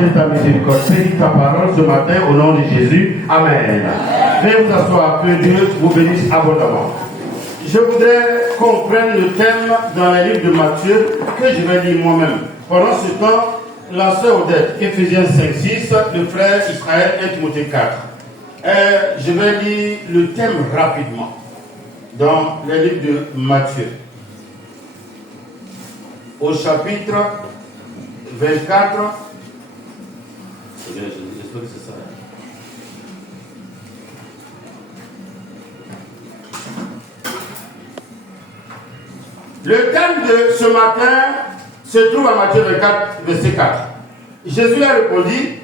de ta miséricorde, bénis ta parole ce matin au nom de Jésus. Amen. Veuillez vous asseoir, que Dieu vous bénisse abondamment. Je voudrais qu'on prenne le thème dans le livre de Matthieu que je vais lire moi-même. Pendant ce temps, la sœur Odette, Éphésiens 5-6, le frère Israël, 1 Timothée 4. Je vais lire le thème rapidement dans le livre de Matthieu. Au chapitre 24, j'espère que c'est ça. Le thème de ce matin se trouve à Matthieu 24, verset 4. Jésus leur répondit,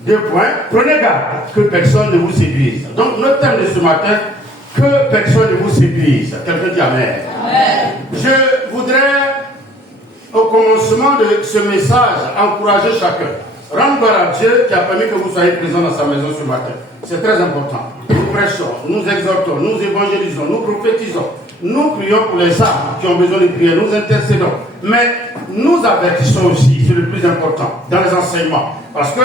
deux points, prenez garde que personne ne vous séduise. Donc notre thème de ce matin, que personne ne vous séduise. Quelqu'un dit Amen. Amen. Je voudrais, au commencement de ce message, encourager chacun. Rendre gloire à Dieu qui a permis que vous soyez présents dans sa maison ce matin. C'est très important. Nous prêchons, nous exhortons, nous évangélisons, nous prophétisons. Nous prions pour les âmes qui ont besoin de prier, nous intercédons. Mais nous avertissons aussi, c'est le plus important, dans les enseignements. Parce que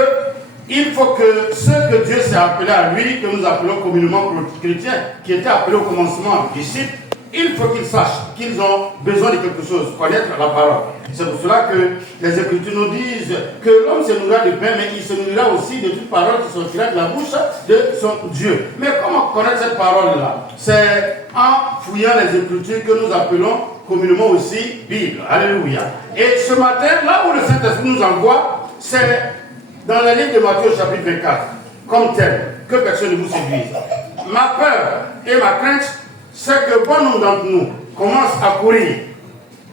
il faut que ceux que Dieu s'est appelés à lui, que nous appelons communément chrétiens, qui étaient appelés au commencement disciples, il faut qu'ils sachent qu'ils ont besoin de quelque chose, connaître la parole. C'est pour cela que les Écritures nous disent que l'homme se nourrira de pain, mais il se nourrira aussi de toute parole qui sortira de la bouche de son Dieu. Mais comment connaître cette parole-là? C'est en fouillant les Écritures que nous appelons communément aussi Bible. Alléluia. Et ce matin, là où le Saint-Esprit nous envoie, c'est dans la livre de Matthieu, chapitre 24, comme tel, que personne ne vous séduise. Ma peur et ma crainte, c'est que bon nombre d'entre nous commencent à courir.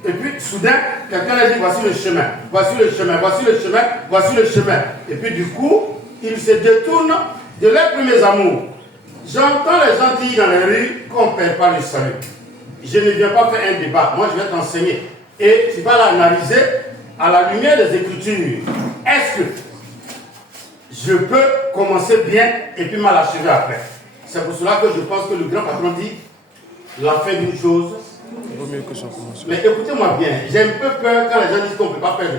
Et puis, soudain, quelqu'un a dit, voici le chemin, voici le chemin, voici le chemin, voici le chemin. Et puis, du coup, ils se détournent de leurs premiers amours. J'entends les gens dire dans les rues qu'on ne perd pas le salut. Je ne viens pas faire un débat, moi je vais t'enseigner. Et tu vas l'analyser à la lumière des Écritures. Est-ce que je peux commencer bien et puis m'achever après? C'est pour cela que je pense que le grand patron dit la fin d'une chose. Il vaut mieux que ça commence. Mais écoutez-moi bien, j'ai un peu peur quand les gens disent qu'on ne peut pas perdre.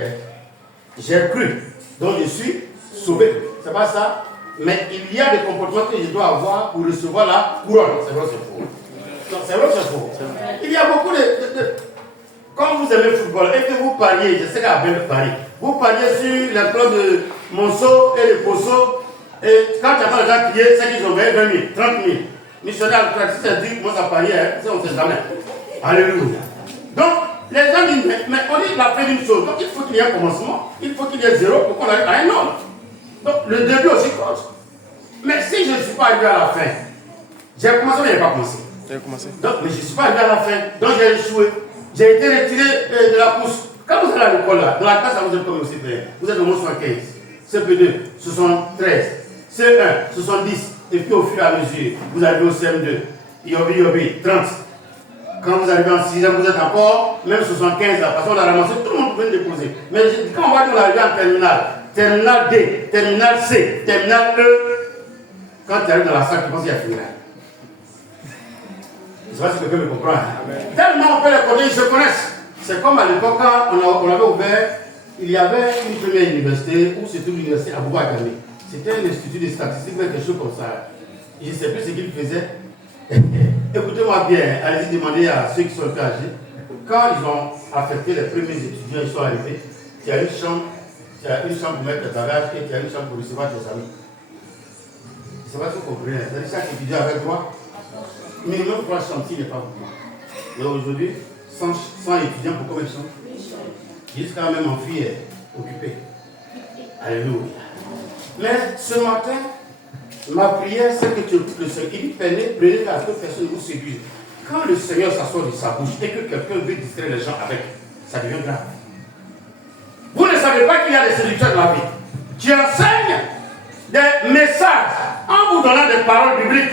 J'ai cru, donc je suis sauvé. C'est pas ça? Mais il y a des comportements que je dois avoir pour recevoir la couronne. C'est vrai, c'est faux. Non, c'est vrai, c'est faux. Il y a beaucoup de... Quand vous aimez le football et que vous pariez, je sais qu'à bien parier, vous pariez sur les clubs de Monceau et de Posso, et quand tu attends les gens crier, c'est qu'ils ont gagné 20 000, 30 000. Missionnaire, si c'est dit, moi ça parier, ça on ne sait jamais. Alléluia. Donc, les gens disent, mais on dit la fin d'une chose, donc il faut qu'il y ait un commencement, il faut qu'il y ait zéro pour qu'on arrive à un nombre. Donc, le début aussi compte. Mais si je ne suis pas arrivé à la fin, j'ai commencé, mais je n'ai pas commencé. Donc, mais je ne suis pas arrivé à la fin, donc j'ai échoué. J'ai été retiré de la course. Quand vous allez à l'école là, dans la classe, vous êtes comme aussi bien. Vous êtes au moins 75, CP2, 73, C1, 70, et puis au fur et à mesure, vous arrivez au CM2, Yobi, 30. Quand vous arrivez en 6e, vous êtes encore, même 75 là, parce qu'on a ramassé, tout le monde peut déposer. Mais quand on va dire qu'on arrive en terminale, terminale D, terminale C, terminale E, quand tu arrives dans la salle, tu penses qu'il y a fini là. Je ne sais pas si quelqu'un me comprend. Tellement on peut les connaître, ils se connaissent. C'est comme à l'époque quand on avait ouvert, il y avait une première université, où c'était l'université à Boubou-Agamé. C'était un institut de statistiques, quelque chose comme ça. Je ne sais plus ce qu'ils faisaient. Écoutez-moi bien, allez-y demander à ceux qui sont un peu âgés. Quand ils ont affecté les premiers étudiants, ils sont arrivés, tu as une chambre pour mettre ta bagage et tu as une chambre pour recevoir tes amis. Je ne sais pas si vous comprenez. C'est-à-dire chaque étudiant avait droit. Minimum 3 chambres, s'il n'est pas beaucoup. Et aujourd'hui, 100 étudiants pour combien de chambres? Jusqu'à même en fille occupée. Alléluia. Mais ce matin, ma prière, c'est que tu écoutes le Seigneur. Il dit, prenez la que personne ne vous séduise. Quand le Seigneur s'assoit de sa bouche et que quelqu'un veut distraire les gens avec, ça devient grave. Vous ne savez pas qu'il y a des séducteurs dans la vie. Tu enseignes des messages en vous donnant des paroles bibliques.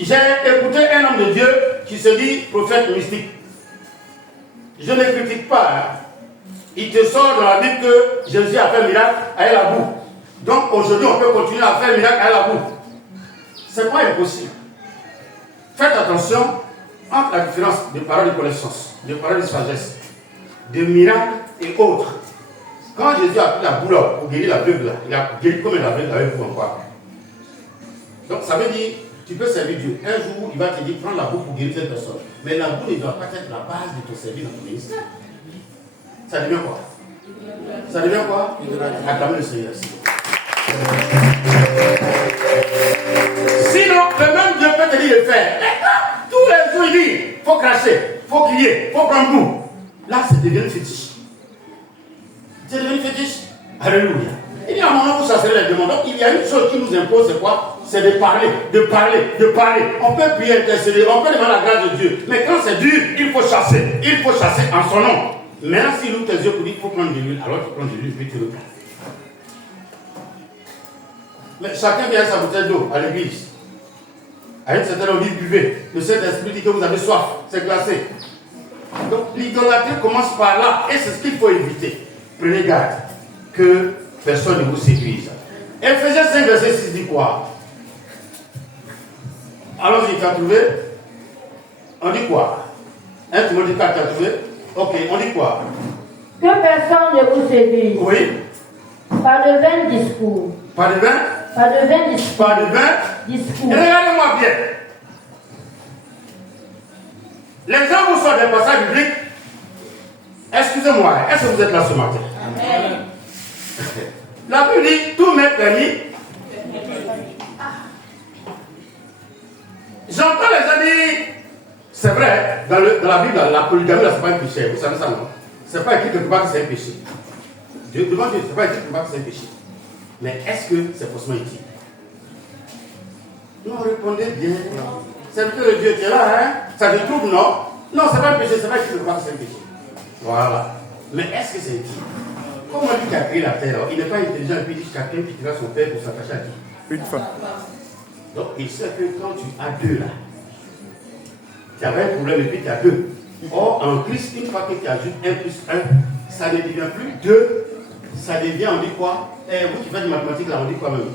J'ai écouté un homme de Dieu qui se dit prophète mystique. Je ne critique pas. Hein. Il te sort dans la Bible que Jésus a fait un miracle à la boue. Donc aujourd'hui, on peut continuer à faire un miracle à la boue. Ce n'est pas impossible. Faites attention entre la différence des paroles de connaissance, des paroles de sagesse, de miracles et autres. Quand Jésus a pris la boule pour guérir l'aveugle, là, il a guéri comme un aveugle avec vous encore. Donc ça veut dire, tu peux servir Dieu. Un jour, il va te dire, prends la boule pour guérir cette personne. Mais la boule ne doit pas être la base de ton service dans ton ministère. Ça devient quoi? Ça devient quoi? Acclamer le Seigneur. Sinon, le même Dieu peut te dire de faire. Tous les jours, il dit, il faut cracher, il faut crier, il faut prendre goût. Là, c'est devenu fétiche. C'est devenu fétiche. Alléluia. Il y a un moment où ça serait les démons. Donc, il y a une chose qui nous impose, c'est quoi? C'est de parler, de parler, de parler. On peut prier, intercéder, on peut demander la grâce de Dieu. Mais quand c'est dur, il faut chasser. Il faut chasser en son nom. Maintenant, s'il ouvre tes yeux pour dire qu'il faut prendre de l'huile, alors tu prends de l'huile, puis tu le prends. Mais chacun vient à sa bouteille d'eau à l'église. À une certaine heure, on dit buvez. Le Saint-Esprit dit que vous avez soif. C'est glacé. Donc, l'idolâtrie commence par là. Et c'est ce qu'il faut éviter. Prenez garde que personne ne vous séduise. Ephésiens 5, verset 6 dit quoi? Allons-y, tu as trouvé? On dit quoi? Un Timothée 4, tu as trouvé? Ok, on dit quoi? Que personne ne vous séduise. Oui. Pas de vain discours. Pas de vin? Pas de vain discours. Pas de vin? Discours. Et regardez-moi bien. Les gens vous sortent des passages bibliques. Excusez-moi, est-ce que vous êtes là ce matin? Amen. La Bible dit, tout m'est permis. J'entends les gens dire, c'est vrai, dans la Bible, la polygamie, c'est pas un péché. Vous savez ça, non? C'est pas écrit quelque part que c'est un péché. Devant Dieu, c'est pas écrit quelque part que c'est un péché. Mais est-ce que c'est forcément utile? Non, répondez bien. Serviteur de Dieu, tu es là, hein? Ça te trouve, non? Non, c'est pas un péché, c'est pas écrit quelque part que c'est un péché. Voilà. Mais est-ce que c'est utile? Comme on dit qu'il a créé la terre, il n'est pas intelligent et puis il dit chacun quittera son père pour s'attacher à qui? Une femme. Donc il sait que quand tu as deux là, tu avais un problème et puis tu as deux. Or en Christ, une fois que tu ajoutes 1 plus 1, ça ne devient plus 2, ça devient, on dit quoi? Vous qui faites des mathématiques là, on dit quoi même?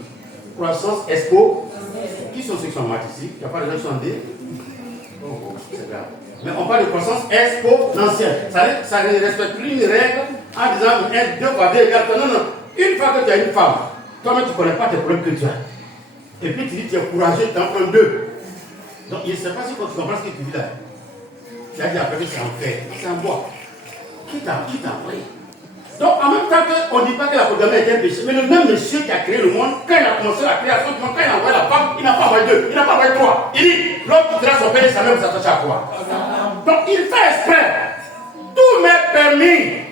Croissance, expo. Qui sont ceux qui sont maths ici? Il n'y a pas de gens qui sont D? Oh, c'est grave. Mais on parle de croissance exponentielle. Ça ne respecte plus une règle en disant 1, 2 fois 2 égale. Non, non. Une fois que tu as une femme, toi-même tu ne connais pas tes problèmes que tu as. Et puis tu dis tu es courageux, tu en prends 2. Donc je ne sais pas si quand tu comprends ce que tu dis là. Tu as dit après que c'est en fer, c'est en bois. Qui t'a envoyé? Donc en même temps qu'on ne dit pas que la polygamie est un péché, mais le même monsieur qui a créé le monde, quand il a commencé la création du monde, quand il a envoyé la femme, il n'a pas envoyé 2, il n'a pas envoyé 3. Il dit, l'autre quittera son père et sa mère vous s'attache à quoi? Donc il fait exprès. Tout m'est permis.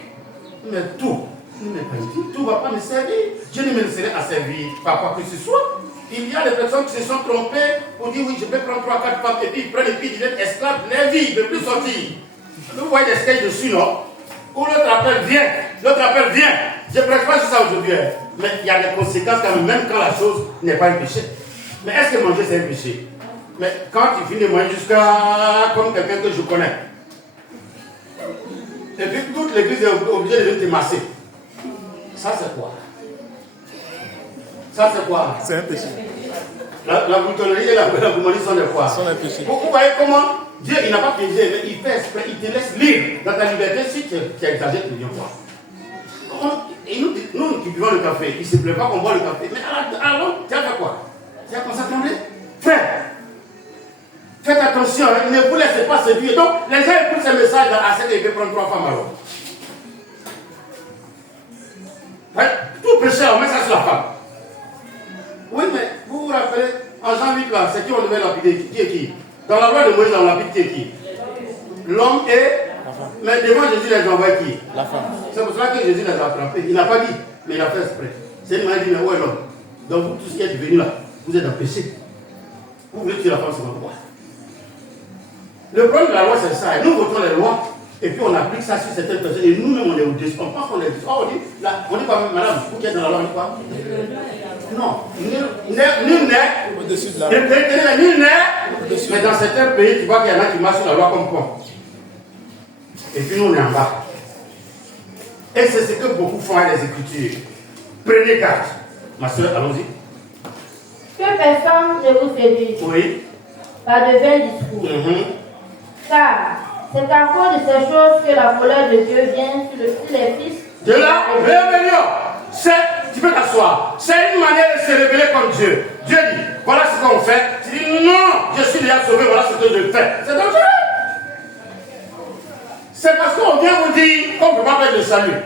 Mais tout ne m'est permis. Tout ne va pas me servir. Je ne me laisserai à servir par quoi que ce soit. Il y a des personnes qui se sont trompées pour dire oui, je peux prendre 3, 4 femmes et puis ils prennent et puis ils deviennent esclaves de leur vie, ils ne peuvent plus sortir. Vous voyez des sketchs dessus, non? Où l'autre appelle vient, l'autre appelle vient. Je ne prêche pas sur ça aujourd'hui, mais il y a des conséquences quand même quand la chose n'est pas un péché. Mais est-ce que manger c'est un péché? Mais quand tu finis de manger jusqu'à comme quelqu'un que je connais, et puis toute l'église est obligée de venir te masser, ça c'est quoi? Ça c'est quoi? C'est un péché. La boutonnerie et la gourmandise sont des quoi? C'est un péché. Vous voyez comment Dieu il n'a pas piégé, mais il fait exprès, il te laisse libre dans ta liberté si tu exagères, tu ne viens pas. Et nous qui buvons le café, il ne se plaît pas qu'on boit le café. Mais alors, tu as fait quoi? Tu as commencé à trembler? Frère, faites attention, ne vous laissez pas séduire. Donc, les gens écoutent ces messages à ce qu'il veut prendre 3 femmes alors. Tout pécheur, on met ça sur la femme. Oui, mais vous vous rappelez, en Jean 8 là, c'est qui on devait lapider? Qui est qui? Dans la loi de Moïse, on lapide qui est qui? L'homme et... Mais devant Jésus, les envoie qui? La femme. C'est pour cela que Jésus les a attrapés. Il n'a pas dit, mais il a fait exprès. C'est une manière de dire, mais où est l'homme? Donc vous, tout ce qui est devenu là, vous êtes en péché. Vous voulez tuer la femme, c'est pourquoi? Le problème de la loi, c'est ça. Et nous votons les lois, et puis on applique ça sur certaines personnes, et nous-mêmes, on est au-dessus. On pense qu'on est au-dessus. Oh, on dit quoi, madame, vous qui êtes dans la loi, on dit quoi? Non, nul n'est Au-dessus de la loi. Nul n'est. Mais dans certains pays, tu vois qu'il y en a qui marchent sur la loi comme con. Et puis nous, on est en bas. Et c'est ce que beaucoup font avec les Écritures. Prenez garde. Ma soeur, allons-y. Que personne ne vous séduise. Oui. Pas de vain discours. Car c'est à cause de ces choses que la colère de Dieu vient sur les fils De là, rébellion. Tu peux t'asseoir. C'est une manière de se révéler comme Dieu. Dieu dit, voilà ce qu'on fait. Tu dis, non, je suis déjà sauvé, voilà ce que je fais. C'est dangereux. C'est parce qu'on vient vous dire qu'on ne peut pas faire le salut.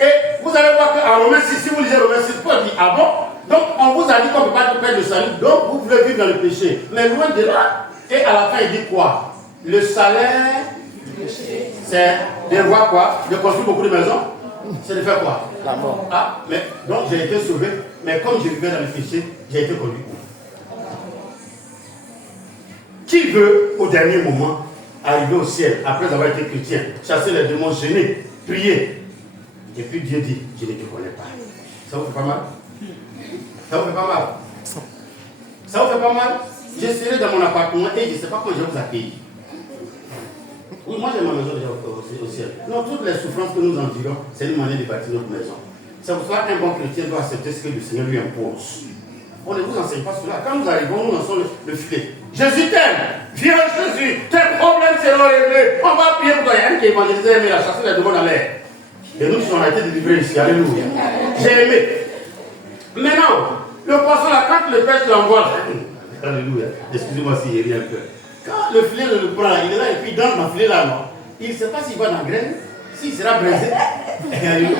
Et vous allez voir qu'en Romains 6, si vous lisez Romains 6, Paul dit, ah bon? Donc on vous a dit qu'on ne peut pas faire le salut, donc vous voulez vivre dans le péché. Mais loin de là. Et à la fin, il dit quoi? Le salaire du péché, c'est de voir quoi? De construire beaucoup de maisons. C'est de faire quoi? La mort. Ah, mais donc j'ai été sauvé, mais comme je vivais dans le péché, j'ai été conduit. Qui veut, au dernier moment, arriver au ciel, après avoir été chrétien, chasser les démons, gêner, prier? Et puis Dieu dit, je ne te connais pas. Ça vous fait pas mal? Ça vous fait pas mal? Ça vous fait pas mal? Je serai dans mon appartement et je ne sais pas quand je vais vous accueillir. Oui, moi j'ai ma maison déjà au ciel. Non, toutes les souffrances que nous endurons, c'est une manière de bâtir notre maison. C'est pour cela qu'un bon chrétien doit accepter ce que le Seigneur lui impose. On ne vous enseigne pas cela. Quand nous arrivons, nous lançons le filet. Jésus t'aime. Viens Jésus. Tes problèmes seront réglés. On va prier pour toi. Il y a un qui évangélisait, mais il a chassé les démons dans l'air. Et nous, on a été délivrés ici. Alléluia. J'ai aimé. Maintenant, le poisson là, quand le pêche l'envole, alléluia. Excusez-moi si j'ai ri un peu. Quand le filet le prend, il est là et puis dans ma filet là, non. Il ne sait pas s'il va dans la graine, s'il sera brisé. Alléluia.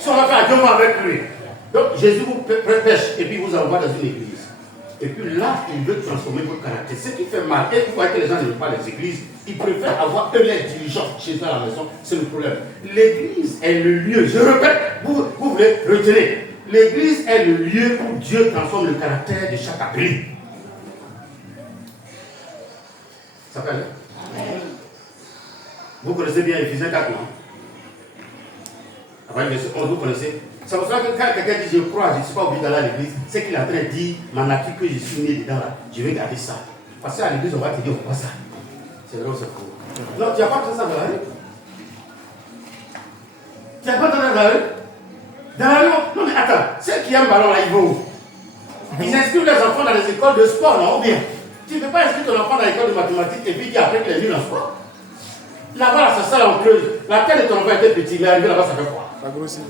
Si on va faire un diamant avec lui. Donc Jésus vous pêche et puis vous envoie dans une église. Et puis là, il veut transformer votre caractère. Ce qui fait mal, et vous voyez que les gens n'aiment pas les églises, ils préfèrent avoir eux les dirigeants chez eux à la maison, c'est le problème. L'église est le lieu, je répète, vous voulez retenir. L'église est le lieu où Dieu transforme le caractère de chaque appelé. Ça s'appelle? Vous connaissez bien Éphésiens 4, non? Après le verset 11, vous connaissez? C'est pour ça que quand quelqu'un dit je crois, je ne suis pas obligé d'aller à l'église, c'est qu'il est en train de dire ma nature que je suis né dedans là, je vais garder ça. Parce qu'à l'église, on va te dire pourquoi ça. C'est vrai ou c'est faux? Non, tu n'as pas fait ça dans la rue? Tu n'as pas entendu dans la rue? Dans la rue? Non mais attends, ceux qui aiment le ballon là, ils vont où? Ils inscrivent les enfants dans les écoles de sport, non? Ou bien tu ne peux pas inscrire ton enfant dans l'école de mathématiques et puis dire après qu'il est nul en sport. Là-bas, là, c'est ça, on creuse. La tête de ton enfant était petit, mais arrivé là-bas, ça fait quoi? Ça grossit.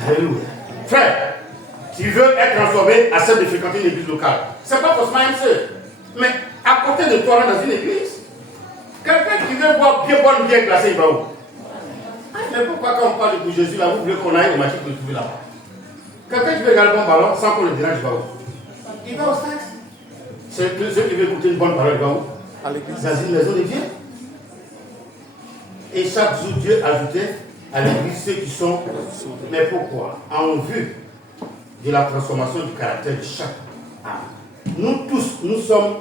Alléluia. Frère, tu veux être transformé, accepte de fréquenter une église locale. C'est pas forcément une sœur. Mais à côté de toi, là, dans une église, quelqu'un qui veut boire bien classé, il va où? Mais pourquoi quand on parle de Jésus là, vous voulez qu'on aille au match pour le trouver là-bas? Quelqu'un qui veut regarder un bon ballon sans qu'on le dérange, il va où? Il va au stade. Ceux qui veulent écouter une bonne parole, il va où? À l'église. Dans une maison de Dieu. Et chaque jour, Dieu ajoutait à l'église ceux qui sont. Mais pourquoi? En vue de la transformation du caractère de chaque âme. Nous tous, nous sommes,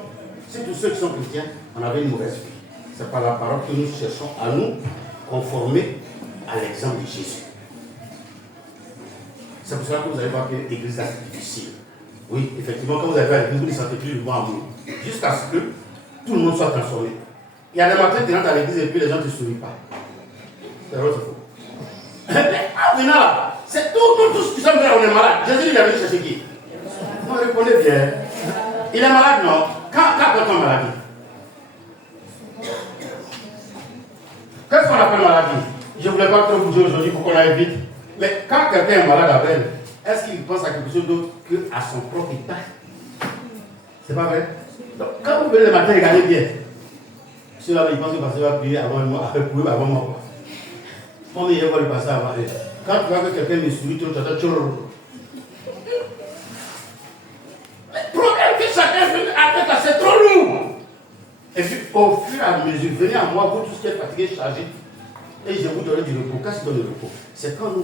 c'est tous ceux qui sont chrétiens, on avait une mauvaise vie. C'est par la parole que nous cherchons à nous conformer à l'exemple de Jésus. C'est pour cela que vous allez voir que l'église est difficile. Oui, effectivement, quand vous arrivez à l'église, vous ne sentez plus le bon amour. Jusqu'à ce que tout le monde soit transformé. Il y a des matins, tu rentres à l'église et puis les gens ne te sourient pas. C'est vrai, c'est faux. Ah oui, non, c'est tout, tout ce qui sommes là, on est malade. Jésus, il est venu chercher qui? Vous me répondez bien. Il est malade, non? Quand appelle-t-on maladie? Qu'est-ce qu'on appelle maladie? Je ne voulais pas trop vous dire aujourd'hui pour qu'on aille vite. Mais quand quelqu'un est malade avec elle, est-ce qu'il pense à quelque chose d'autre qu'à son propre état? C'est pas vrai? Donc, quand vous venez le matin, regardez bien. Ceux-là, ils pensent que le pasteur va prier avant moi, avant moi. Comment il va le passer avant elle? Quand tu vois que quelqu'un me sourit, tu entends toujours. Le problème que chacun fait avec là, c'est trop lourd. Et puis, au fur et à mesure, venez à moi, vous tous qui êtes fatigués, chargés, et je vous donne du repos. Qu'est-ce qui donne le repos? C'est quand nous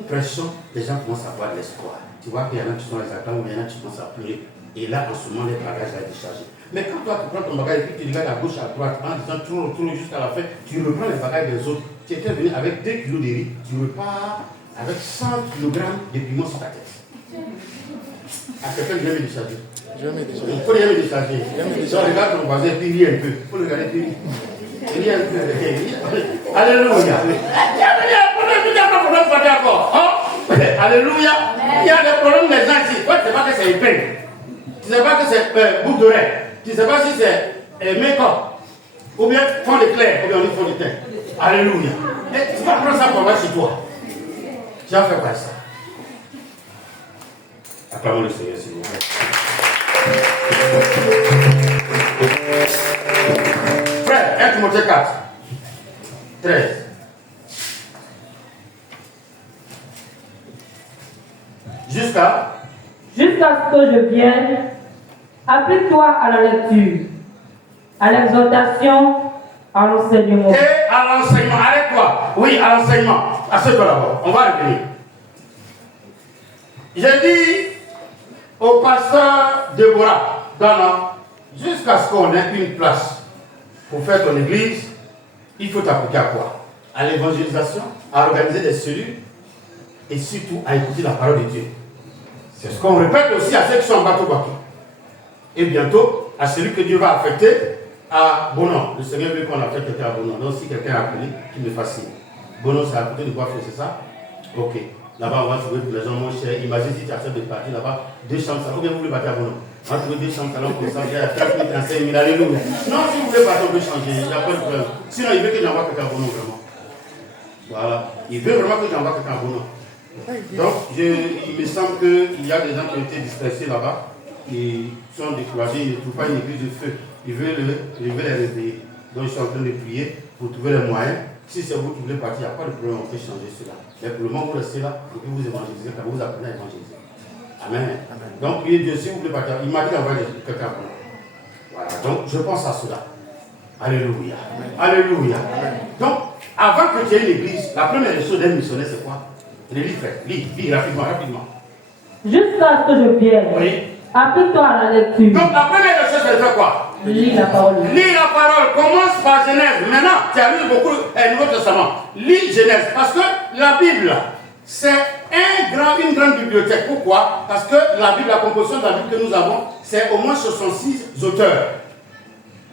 prêchons, les gens commencent à avoir de l'espoir. Tu vois qu'il y en a qui sont les acclams, il y en a qui commencent à pleurer. Et là, en ce moment, les bagages vont être déchargés. Mais quand toi, tu prends ton bagage et puis tu regardes à gauche, à droite, en disant trop jusqu'à la fin, tu reprends les bagages des autres. Tu étais venu avec 2 kilos de riz, tu repars avec 100 kg de piment sur ta tête. À quelqu'un qui vient me décharger. Je vais me décharger. Il faut rien me décharger. Donc, regarde ton voisin et puis ris un peu. Il faut le regarder puis ris. Ris un peu. Alléluia. Alléluia. Il y a des problèmes des gens ici. Ouais, tu ne sais pas que c'est épais. Tu ne sais pas que c'est boucle d'oreille. Tu ne sais pas si c'est make-up. Ou bien fond de clair, ou bien on dit fond de teint. Alléluia. Et tu vas prendre ça pour voir chez toi. Tu vas faire quoi ça? Acclamons le Seigneur, s'il vous plaît. Frère, 1 Timothée 4, 13. Jusqu'à ce que je vienne, applique-toi à la lecture, à l'exhortation, à l'enseignement. Et à l'enseignement, arrête-toi. Oui, à l'enseignement. Assieds-toi d'abord. On va revenir. J'ai dit au pasteur Déborah, jusqu'à ce qu'on ait une place pour faire ton église, il faut t'appliquer à quoi? À l'évangélisation, à organiser des cellules et surtout à écouter la parole de Dieu. C'est ce qu'on répète aussi à ceux qui sont en bateau. Et bientôt, à celui que Dieu va affecter à Bonon. Le Seigneur veut qu'on affecte quelqu'un à Bonon. Donc si quelqu'un a appelé, qu'il me fasse signe. Bonon, c'est à côté de Boisfeu, c'est ça? Ok. Là-bas, on va trouver pour les gens moins chers. Imagine si tu acceptes de partir là-bas, 2 chambres, ça. Ou bien vous voulez partir à Bonon. On va trouver 2 chambres, salon comme ça, il y a 4 000, 5 000, alléluia. Non, si vous voulez partir, on peut changer. Il n'y a pas de problème. Sinon, il veut que j'envoie quelqu'un à Bonon, vraiment. Voilà. Il veut vraiment que j'envoie quelqu'un à Bonon. Donc, il me semble qu'il y a des gens qui ont été dispersés là-bas. Ils sont découragés, ils ne trouvent pas une église de feu. Ils veulent les réveiller. Donc, je suis en train de prier pour trouver les moyens. Si c'est vous qui voulez partir, il n'y a pas de problème, on peut changer cela. Mais pour le moment, vous restez là et puis vous évangélisez quand vous apprenez à évangéliser. Amen. Donc, priez Dieu, si vous voulez partir, il m'a dit d'envoyer quelqu'un pour nous. Voilà, donc je pense à cela. Alléluia. Alléluia. Donc, avant que tu aies une église, la première chose d'un missionnaire, c'est quoi? Lis rapidement. Jusqu'à ce que je vienne. Oui. Applique-toi à la lecture. Donc la première chose, c'est de faire quoi? Lis la parole. Lis la parole. Commence par Genèse. Maintenant, tu as lu beaucoup le Nouveau Testament. Lis Genèse. Parce que la Bible, c'est une grande bibliothèque. Pourquoi? Parce que la Bible, la composition de la Bible que nous avons, c'est au moins 66 auteurs.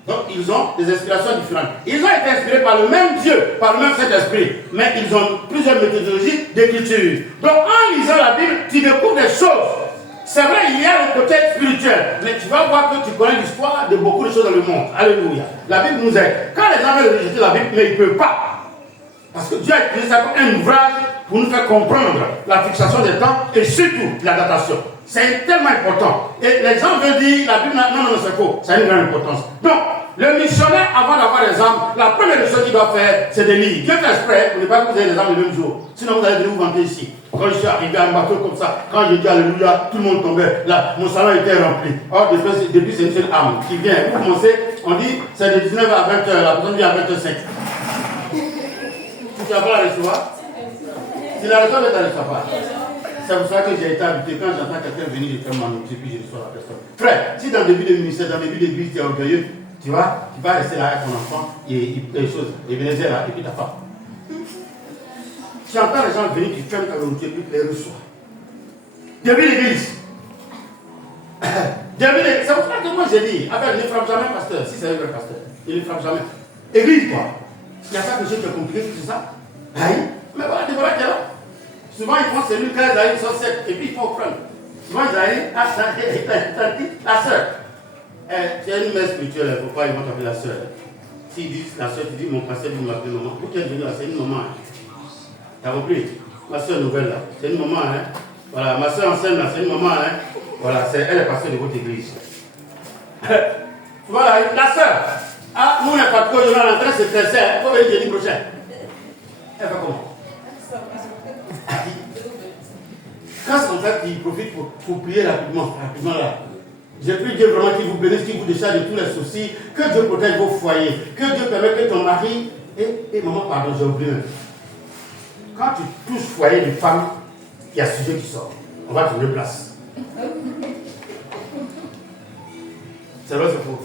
Donc, ils ont des inspirations différentes. Ils ont été inspirés par le même Dieu, par le même Saint-Esprit. Mais ils ont plusieurs méthodologies d'écriture. Donc, en lisant la Bible, tu découvres des choses. C'est vrai, il y a le côté spirituel. Mais tu vas voir que tu connais l'histoire de beaucoup de choses dans le monde. Alléluia. La Bible nous aide. Quand les gens veulent rejeter la Bible, mais ils ne peuvent pas. Parce que Dieu a utilisé ça comme un ouvrage pour nous faire comprendre la fixation des temps et surtout la datation. C'est tellement important. Et les gens veulent dire, la Bible, non, c'est faux. Ça a une grande importance. Donc, le missionnaire, avant d'avoir les âmes, la première chose qu'il doit faire, c'est de lire. Dieu fait exprès pour ne pas que vous ayez les âmes le même jour. Sinon, vous allez venir vous vanter ici. Quand je suis arrivé à un bateau comme ça, quand j'ai dit Alléluia, tout le monde tombait. Là, mon salon était rempli. Or, depuis c'est une seule âme qui vient. Vous commencez, on dit, c'est de 19 à 20h. La personne vient à 25. Tu vas pas la recevoir? Si la raison ne la reçoit pas. C'est pour ça que j'ai été habitué. Quand j'entends quelqu'un venir, je fais ma notice, puis je reçois la personne. Frère, si dans le début de ministère, dans le début d'église, tu es orgueilleux, tu vas rester là avec ton enfant et des choses. Et venez là, et puis ta femme. Tu entends les gens venir, tu fermes ta notice, et puis tu les reçois. Début d'église. C'est pour ça que moi j'ai dit, ne frappe jamais pasteur, si c'est un vrai pasteur. Il ne frappe jamais. Église, quoi. Il n'y a pas de choses qui sont compliquées, c'est ça? Aïe. Mais voilà, Déborah qui est là. Souvent, ils font celui quand ils arrivent, ils sont 7, et puis ils font offrande. Souvent, ils arrivent, la soeur. Tu es une mère spirituelle, il ne faut pas, ils vont t'appeler la soeur. S'ils disent la soeur, tu dis, mon pasteur, vous m'appelez maman. Vous qui êtes venu là, c'est une maman. T'as compris? Ma soeur nouvelle là, c'est une maman. Voilà, ma soeur ancienne là, c'est une maman. Voilà, elle est pasteur de votre église. Voilà, la soeur. Ah, nous, on n'est pas trop, on est en train de se stresser. Il faut venir jeudi prochain. Elle fait comment? Quand c'est comme ça qu'il profite pour prier rapidement là. J'ai pris Dieu vraiment qu'il vous bénisse, qu'il vous décharge de tous les soucis, que Dieu protège vos foyers, que Dieu permette que ton mari. Et maman, pardon, j'ai oublié. Quand tu touches foyer de femme, il y a sujet qui sort. On va trouver place. C'est vrai, c'est faux.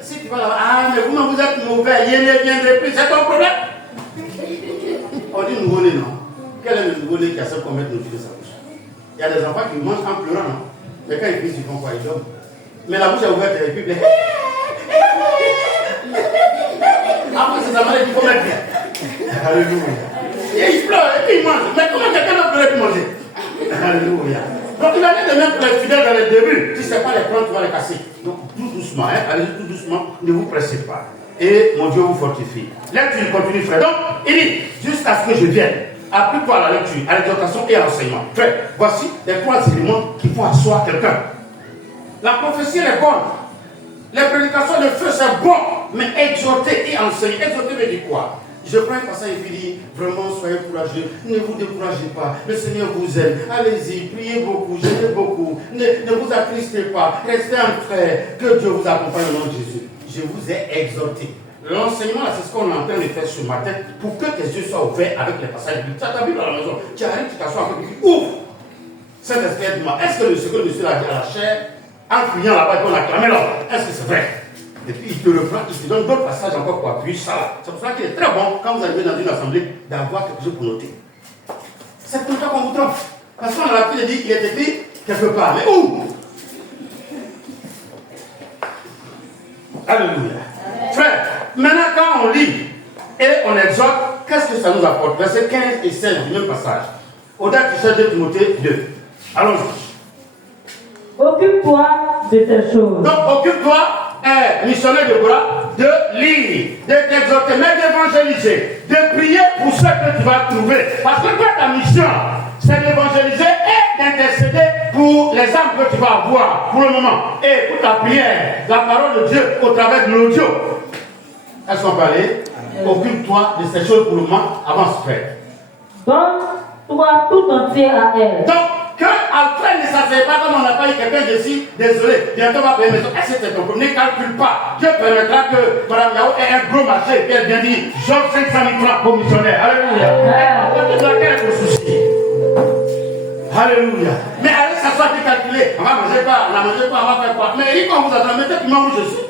Si tu vas là, mais vous êtes mauvais, il ne viendrait plus, c'est ton problème. On dit nouveau-né, non? Quel est le nouveau-né qui a ce qu'on met nos yeux de sa bouche? Il y a des enfants qui mangent en pleurant, non? Mais quand ils pissent, ils font quoi? Ils dorment. Mais la bouche est ouverte et puis après, c'est sa mère qu'il faut mettre bien. Alléluia. Et ils pleurent et puis ils mangent. Mais comment quelqu'un doit pleurer pour manger? Alléluia. Donc il a dit de même pour les fidèles dans les débuts. Si ce n'est pas les prendre, tu vas les casser. Donc tout doucement, allez tout doucement, ne vous pressez pas. et mon Dieu vous fortifie. Lecture continue, frère. Donc, il dit, jusqu'à ce que je vienne, applique-toi à la lecture, à l'exhortation et à l'enseignement. Frère, voici les 3 éléments qui font asseoir quelqu'un. La prophétie est bonne. Les prédications de feu, c'est bon. Mais exhorter et enseigner. Exhorter veut dire quoi? Je prends un passage et puis dis, vraiment soyez courageux, ne vous découragez pas, le Seigneur vous aime, allez-y, priez beaucoup, jeûnez beaucoup, ne vous attristez pas, restez en frère, que Dieu vous accompagne au nom de Jésus. Je vous ai exhorté. L'enseignement, c'est ce qu'on est en train de faire ce matin, pour que tes yeux soient ouverts avec les passages bibliques. Tu as ta Bible à la maison, tu arrives, tu t'assois un peu, tu ouvre. Saint-Esprit, dis-moi, est-ce que ce que le Seigneur a dit à la chair, en criant là-bas, qu'on a clamé là, est-ce que c'est vrai? Et puis il te reprend, il te donne d'autres passages encore pour appuyer ça là. C'est pour ça qu'il est très bon, quand vous arrivez dans une assemblée, d'avoir quelque chose pour noter. C'est comme ça qu'on vous trompe. Parce qu'on a l'habitude de dire qu'il est écrit quelque part. Mais où? Alléluia. Frère, maintenant quand on lit et on exhorte, qu'est-ce que ça nous apporte? Versets 15 et 16 du même passage. Au-delà du chef de Timothée 2. Allons-y. Occupe-toi de ces choses. Donc occupe-toi, missionnaire de quoi? De lire, de t'exhorter, mais d'évangéliser, de prier pour ceux que tu vas trouver. Parce que toi, ta mission, c'est d'évangéliser et d'intercéder pour les âmes que tu vas avoir pour le moment. Et pour ta prière, la parole de Dieu au travers de l'audio. Est-ce qu'on peut aller? Occupe-toi de ces choses pour le moment, avance frère. Donne-toi tout entier à elle. Donc, que Alfred ne s'asseye pas comme on n'a pas eu quelqu'un ici, désolé, bientôt on va payer maison. Est-ce que c'est ton problème? Ne calcule pas. Dieu permettra que Mme Yahoo ait un gros marché et puis elle vient dire, j'offre 500 000 francs pour missionnaire. Alléluia. Quel est ton souci? Alléluia. Mais allez s'asseoir et calculer. On va manger pas, on a mangé pas, on va faire quoi? Mais quand on vous attend, mettez piment où je suis.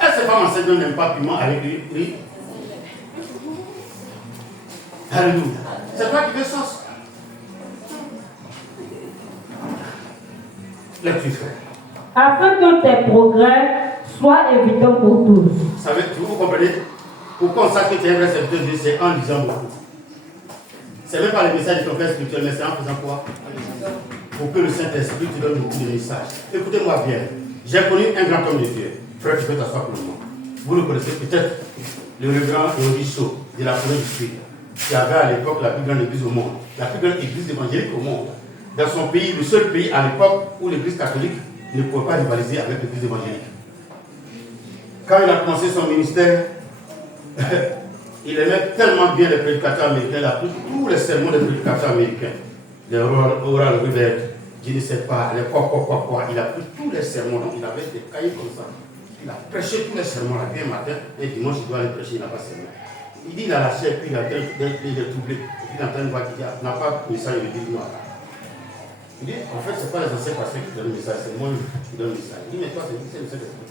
Est-ce que ces femmes enceintes n'aiment pas piment avec lui? Oui. Alléluia. C'est toi qui fais sens. Afin que tes progrès soient évidents pour tous. Vous comprenez? Pourquoi on sait que tu es un vrai serviteur de Dieu, c'est en lisant beaucoup. C'est même pas le message de ton père spirituel, mais c'est en faisant quoi? Pour que le Saint-Esprit te donne beaucoup de messages. Écoutez-moi bien. J'ai connu un grand homme de Dieu. Frère, tu peux t'asseoir pour le moment. Vous le connaissez peut-être, le révérend Eurisso de la Corée du Sud, qui avait à l'époque la plus grande église au monde, la plus grande église évangélique au monde. Dans son pays, le seul pays à l'époque où l'église catholique ne pouvait pas rivaliser avec l'église évangélique. Quand il a commencé son ministère, il aimait tellement bien les prédicateurs américains, il a pris tous les sermons des prédicateurs américains. Les Oral Roberts, je ne sais pas, les quoi. Il a pris tous les sermons, donc il avait des cahiers comme ça. Il a prêché tous les sermons là, bien matin, et dimanche il doit aller prêcher, il n'a pas sermon. Il dit il a lâché, puis il a troublé, puis il est en train de voir qu'il n'a pas de message de Dieu noir. Il dit, en fait, ce n'est pas les anciens pasteurs qui donnent le message, c'est moi qui donne le message. Il dit, mais toi, c'est le Saint-Esprit.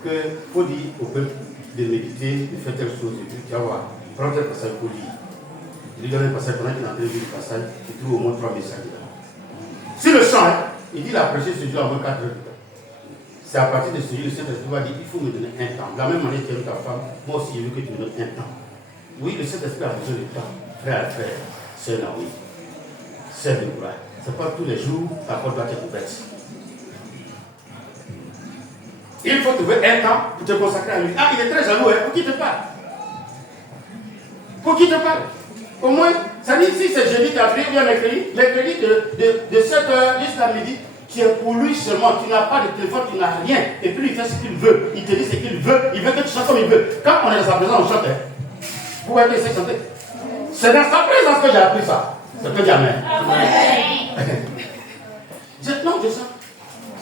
Qu'il faut dire au peuple de méditer, de faire telle chose, et puis tu vas voir, prends tel passage pour lire. Il lui donne un passage, pendant qu'il est en train de lire le passage, il trouve au moins 3 messages là. Si le chant, il dit, il a prêché ce jour à moins 4 heures de temps. C'est à partir de ce jour, le Saint-Esprit va dire, il faut me donner un temps. De la même manière que tu aimes ta femme, moi aussi, je veux que tu me donnes un temps. Oui, le Saint-Esprit a besoin de temps, frère à frère, c'est là, oui. C'est de quoi? Ce n'est pas tous les jours la porte doit être ouverte. Il faut trouver un temps pour te consacrer à lui. Ah, il est très jaloux, hein? Pour qui te parle? Pour qui te parle? Au moins, ça dit si c'est jeudi, tu as pris bien mercredi de 7h jusqu'à midi, tu es pour lui seulement, tu n'as pas de téléphone, tu n'as rien. Et puis il fait ce qu'il veut, il te dit ce qu'il veut, il veut que tu chantes comme il veut. Quand on est dans sa présence, on chante. Vous voyez que c'est chanter. C'est dans sa présence que j'ai appris ça. Ça peut dire Amen. Non, je sens.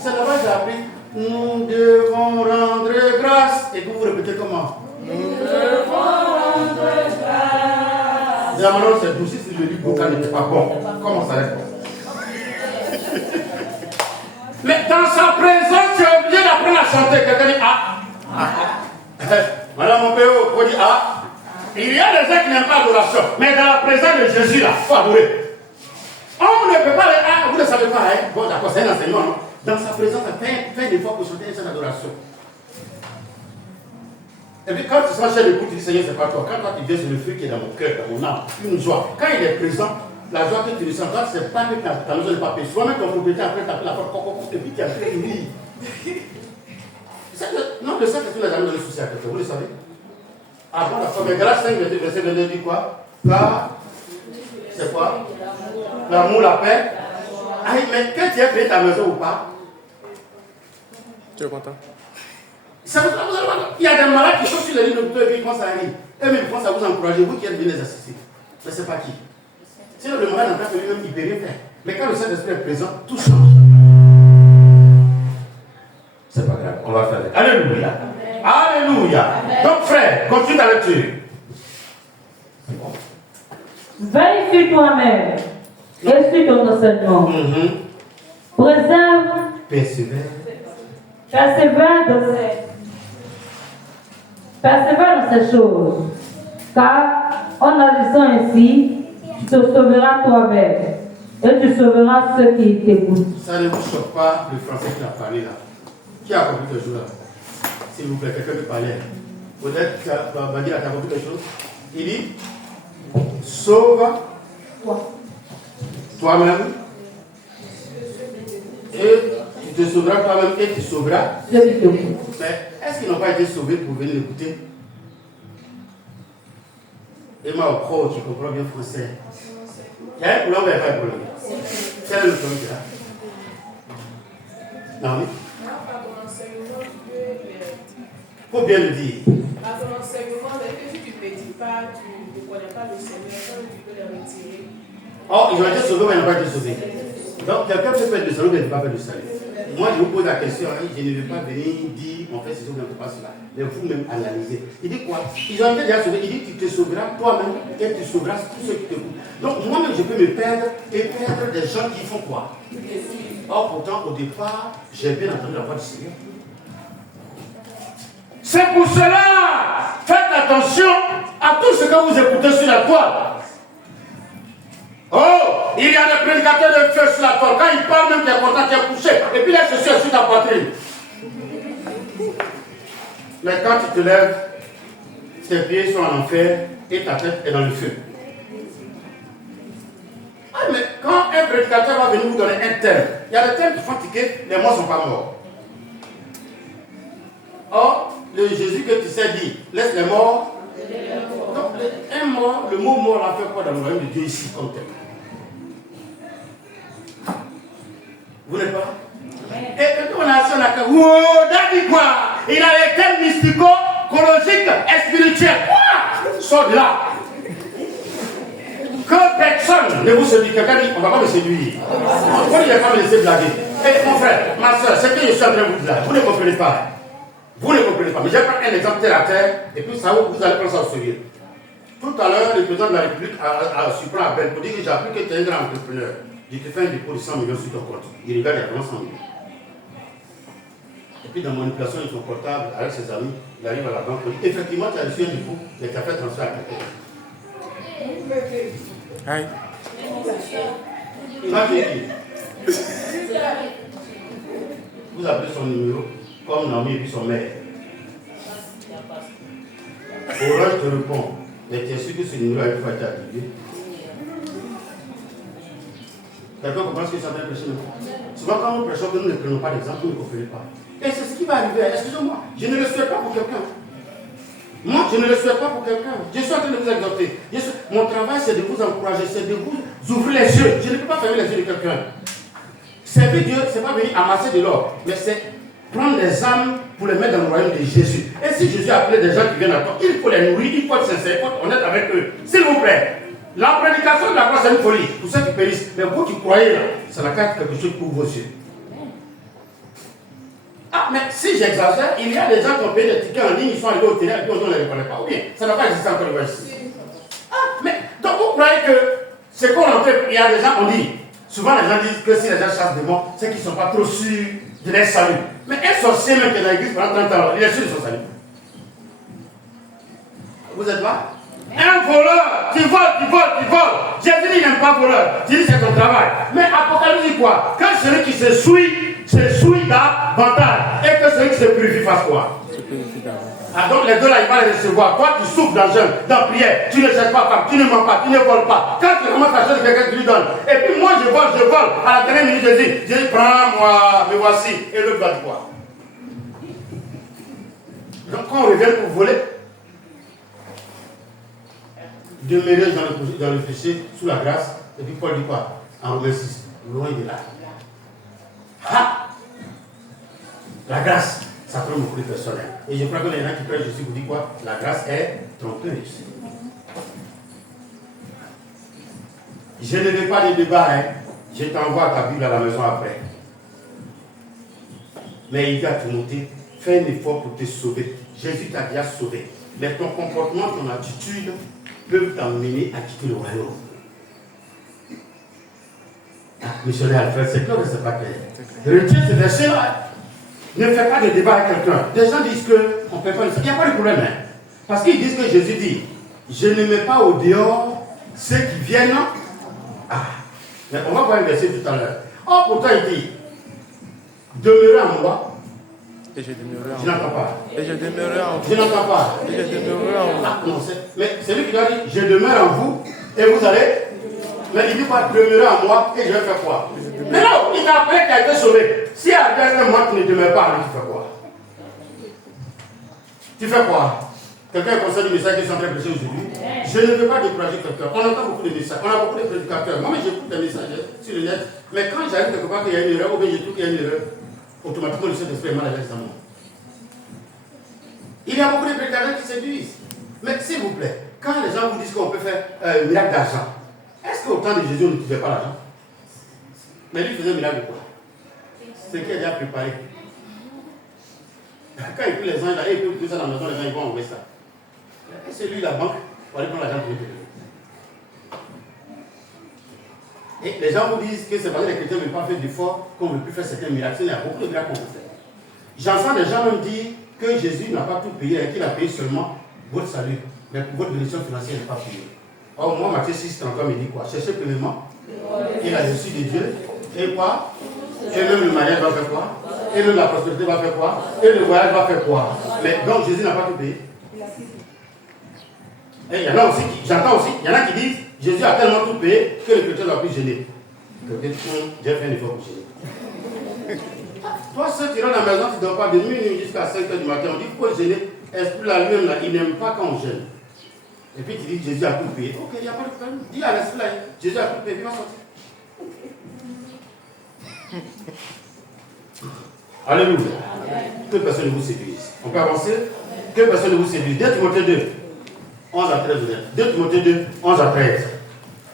C'est là-bas que j'ai appris. Nous devons rendre grâce. Et vous répétez comment? Nous devons rendre grâce. Maintenant, c'est tout. Si le livre vocal n'était pas bon, comment ça répond? Mais dans sa présence, tu es obligé d'apprendre à chanter. Quelqu'un dit ah. Madame mon père, on dit ah. Il y a des gens qui n'aiment pas l'adoration. Mais dans la présence de Jésus, là, il faut adorer. On ne peut pas aller, ah, vous ne savez pas, hein? Bon, d'accord, c'est un enseignement, non? Dans sa présence, fais des fois pour chanter une scène d'adoration. Et puis quand tu sens chez l'écoute, tu dis Seigneur, c'est pas toi. Quand toi tu viens, c'est le feu qui est dans mon cœur, dans mon âme, une joie. Quand il est présent, la joie que tu ressens, toi, c'est pas que ta maison n'est pas paix. Soit même ton propriétaire après t'appeler la porte, et puis tu as fait une vie. Non, le Saint-Esprit n'a jamais donné souci à quelqu'un, vous le savez. Avant la première, Galates 5, verset 22 dit quoi? Car, c'est quoi? L'amour, la paix. Ah, mais quand tu as créé ta maison ou pas? Tu es content? Il y a des malades qui sont sur les lignes d'hôpital et puis ils commencent à rire. Eux-mêmes, ils commencent à vous encourager, vous qui êtes venus les assister. Mais c'est pas qui. Sinon, le malade en tant que lui-même, il ne peut rien faire. Mais quand le Saint-Esprit est présent, tout change. C'est pas grave, on va faire. Alléluia. Alléluia. Donc, frère, continue la lecture. Veille sur toi-même et sur ton enseignement. Préserve, persévère dans ces choses. Car en agissant ainsi, tu te sauveras toi-même et tu sauveras ceux qui t'écoutent. Ça ne vous choque pas le français qui a parlé là. Qui a compris quelque chose là? S'il vous plaît, quelqu'un qui parlait. Peut-être que tu as compris quelque chose. Il dit sauve toi-même et tu te sauveras toi-même et tu sauveras. Mais est-ce qu'ils n'ont pas été sauvés pour venir écouter? Et moi, au pro, tu comprends bien français. Il y a un problème ou il n'y a pas de problème? Quel est le problème là? Non, oui. Il faut bien le dire. Par ton enseignement, si tu ne médites pas, tu ne connais pas le Seigneur, tu peux les retirer. Oh, ils ont été sauvés, mais ils n'ont pas été sauvés. Donc, quelqu'un peut faire du salut, mais il ne peut pas faire du salut. Moi, je vous pose la question, hein, je ne vais pas venir dire, on fait ceci, on ne fait pas cela. Mais vous-même analysez. Il dit quoi? Ils ont été déjà sauvés. Il dit, tu te sauveras toi-même et tu sauveras tous ceux qui t'écoutent. Donc, moi-même, je peux me perdre et perdre des gens qui font quoi? Or, pourtant, au départ, j'ai bien entendu la voix du Seigneur. C'est pour cela, faites attention à tout ce que vous écoutez sur la toile. Oh, il y a des prédicateurs de feu sur la toile. Quand ils parlent, même qu'il est content, qu'il est couché. Et puis les chaussures sur ta poitrine. Mais quand tu te lèves, tes pieds sont en enfer et ta tête est dans le feu. Ah, mais quand un prédicateur va venir vous donner un thème, il y a des thèmes qui font tiquer, les morts ne sont pas morts. Or, le Jésus que tu sais dit, laisse les morts. Donc, un mort, le mot mort, a fait quoi dans le royaume de Dieu ici, comme tel? Vous n'êtes pas? Et quand on a assis, on a dit, wow, Daddy quoi? Il a les thèmes mystico-chronologiques et spirituels. Quoi? Sors de là. Que personne ne vous séduit. Quelqu'un dit, on ne va pas me séduire. Pourquoi il ne va pas me laisser blaguer? Et mon frère, ma soeur, ce que je suis en train de vous dire là, vous ne comprenez pas. Vous ne comprenez pas. Mais je vais prendre un exemple terre à terre, et puis ça, vous allez prendre ça au sérieux. Tout à l'heure, le président de la République a surpris à peine pour dire que j'ai appris que tu es un grand entrepreneur. Je te fais un dépôt de 100 millions sur ton compte. Il regarde, il y a vraiment 100 millions. Et puis dans manipulation de son portable, avec ses amis, il arrive à la banque, il dit effectivement, tu as reçu un dépôt, mais tu as fait transfert à quelqu'un. Aïe. Vous appelez son numéro comme Naomi et puis son mère. Orange te répond, mais tu es sûr que ce numéro a une fois été activé? Quelqu'un comprend ce que ça veut prêcher maintenant? Souvent quand nous prêchons que nous ne prenons pas d'exemple, nous ne comprenons pas. Et c'est ce qui va arriver. Excusez-moi, je ne le souhaite pas pour quelqu'un. Moi, je ne le souhaite pas pour quelqu'un. Je suis en train de vous exhorter. Mon travail, c'est de vous encourager, c'est de vous ouvrir les yeux. Je ne peux pas fermer les yeux de quelqu'un. Servir Dieu, ce n'est pas venir amasser de l'or, mais c'est prendre les âmes pour les mettre dans le royaume de Jésus. Et si Jésus a appelé des gens qui viennent à toi, il faut les nourrir, il faut être sincère, il faut être honnête avec eux. S'il vous plaît, la prédication de la croix, c'est une folie. Pour ceux qui périssent, mais vous qui croyez là, ça n'a qu'à être quelque chose pour vos yeux. Ah, mais si j'exagère, il y a des gens qui ont payé des tickets en ligne, ils sont arrivés au terrain et puis on ne les reconnaît pas. Ou bien, ça n'a pas existé encore ici. Ah, mais donc vous croyez que c'est qu'on en fait, il y a des gens, on dit, souvent les gens disent que si les gens chassent des démons, c'est qu'ils ne sont pas trop sûrs de leur salut. Mais un sorcier même qui est dans l'église pendant 30 ans, il est sûr de son salut. Vous êtes là? Un voleur, tu voles. Jésus dit, il n'aime pas voleur. Tu dis, c'est ton travail. Mais Apocalypse dit quoi? Que celui qui se souille davantage. Et que celui qui se purifie fasse quoi? Ah, donc les deux là, il va les recevoir. Toi, tu souffres dans jeûne, dans prière. Tu ne cherches pas femme, tu ne mens pas, tu ne voles pas. Quand tu commences à chercher quelqu'un qui lui donne. Et puis moi, je vole. À la dernière minute, je dis, prends-moi, me voici. Et l'autre va dire quoi? Donc quand on revient pour voler, demeurer dans le péché, sous la grâce, et puis Paul dit quoi? En Romains 6, loin de là. Ah! La grâce, ça prend beaucoup de personnes. Et je crois que les gens qui prêchent Jésus vous disent quoi? La grâce est trompeuse. Je ne veux pas de débat, hein. Je t'envoie ta Bible à la maison après. Mais il dit à Timothée, fais un effort pour te sauver. Jésus t'a déjà sauvé. Mais ton comportement, ton attitude peuvent t'emmener à quitter le royaume. Missionnaire Alfred, c'est clair ou c'est pas clair? Retiens ce verset-là. Ne fais pas de débat avec quelqu'un. Des gens disent qu'on ne fait pas le... Il n'y a pas de problème. Hein? Parce qu'ils disent que Jésus dit, je ne mets pas au dehors ceux qui viennent. Ah, mais on va voir un verset tout à l'heure. Oh, pourtant il dit, demeurez en moi. Et je demeurerai en vous. Je n'entends pas. Et je demeurerai en vous. Je n'entends pas. Et je demeurerai en vous. Ah, non, mais c'est lui qui doit dire, je demeure en vous et vous allez. Mais il dit pas demeurer en moi et je vais faire quoi? Mais non, il t'a appelé, tu as été sauvé. Si à la dernière mois tu ne demeures pas, tu fais quoi? Tu fais quoi? Quelqu'un concerne le message que je suis en train de prêcher aujourd'hui. Je ne veux pas décourager quelqu'un. On entend beaucoup de messages, on a beaucoup de prédicateurs. Moi, j'écoute des messages sur le net. Mais quand j'arrive quelque part qu'il y a une erreur, ou bien je trouve qu'il y a une erreur, automatiquement le Saint-Esprit est mal à l'aise dans moi. Il y a beaucoup de prédicateurs qui séduisent. Mais s'il vous plaît, quand les gens vous disent qu'on peut faire un miracle d'argent, est-ce qu'au temps de Jésus, on n'utilisait pas l'argent? Mais lui faisait un miracle de quoi? C'est qu'il a déjà préparé. Quand il prie les gens, il peut tout ça dans la maison, les gens ils vont envoyer ça. Et c'est lui la banque pour aller prendre l'argent pour lui. Et les gens vous disent que c'est parce que les chrétiens ne veulent pas faire d'efforts qu'on ne veut plus faire certains miracles. Il y a beaucoup de miracles qu'on veut faire. J'entends des gens même dire que Jésus n'a pas tout payé et qu'il a payé seulement votre salut. Mais votre bénédiction financière n'est pas payée. Or, moi, Matthieu 6, 33 me dit quoi? Cherchez premièrement. Il a reçu de Dieu. Et quoi? Et même le mariage va faire quoi? Et même la prospérité va faire quoi? Et le voyage va faire quoi? Mais donc Jésus n'a pas tout payé. Et il y en a aussi qui, j'entends aussi, il y en a qui disent Jésus a tellement tout payé que le chrétien ne doit plus gêner. J'ai fait un effort pour gêner. Toi, ceux qui rentrent à la maison, tu ne dors pas de minuit jusqu'à 5h du matin. On dit pourquoi gêner? Esprit là lui-même, il n'aime pas quand on gêne. Et puis tu dis Jésus a tout payé. Ok, il n'y a pas de problème. Dis à l'esprit là, Jésus a tout payé, il va sortir. Alléluia. Que personne ne vous séduise. On peut avancer? Que personne ne vous séduise. 2 Timothée 2, 11 à 13. 2 Timothée 2, 11 à 13.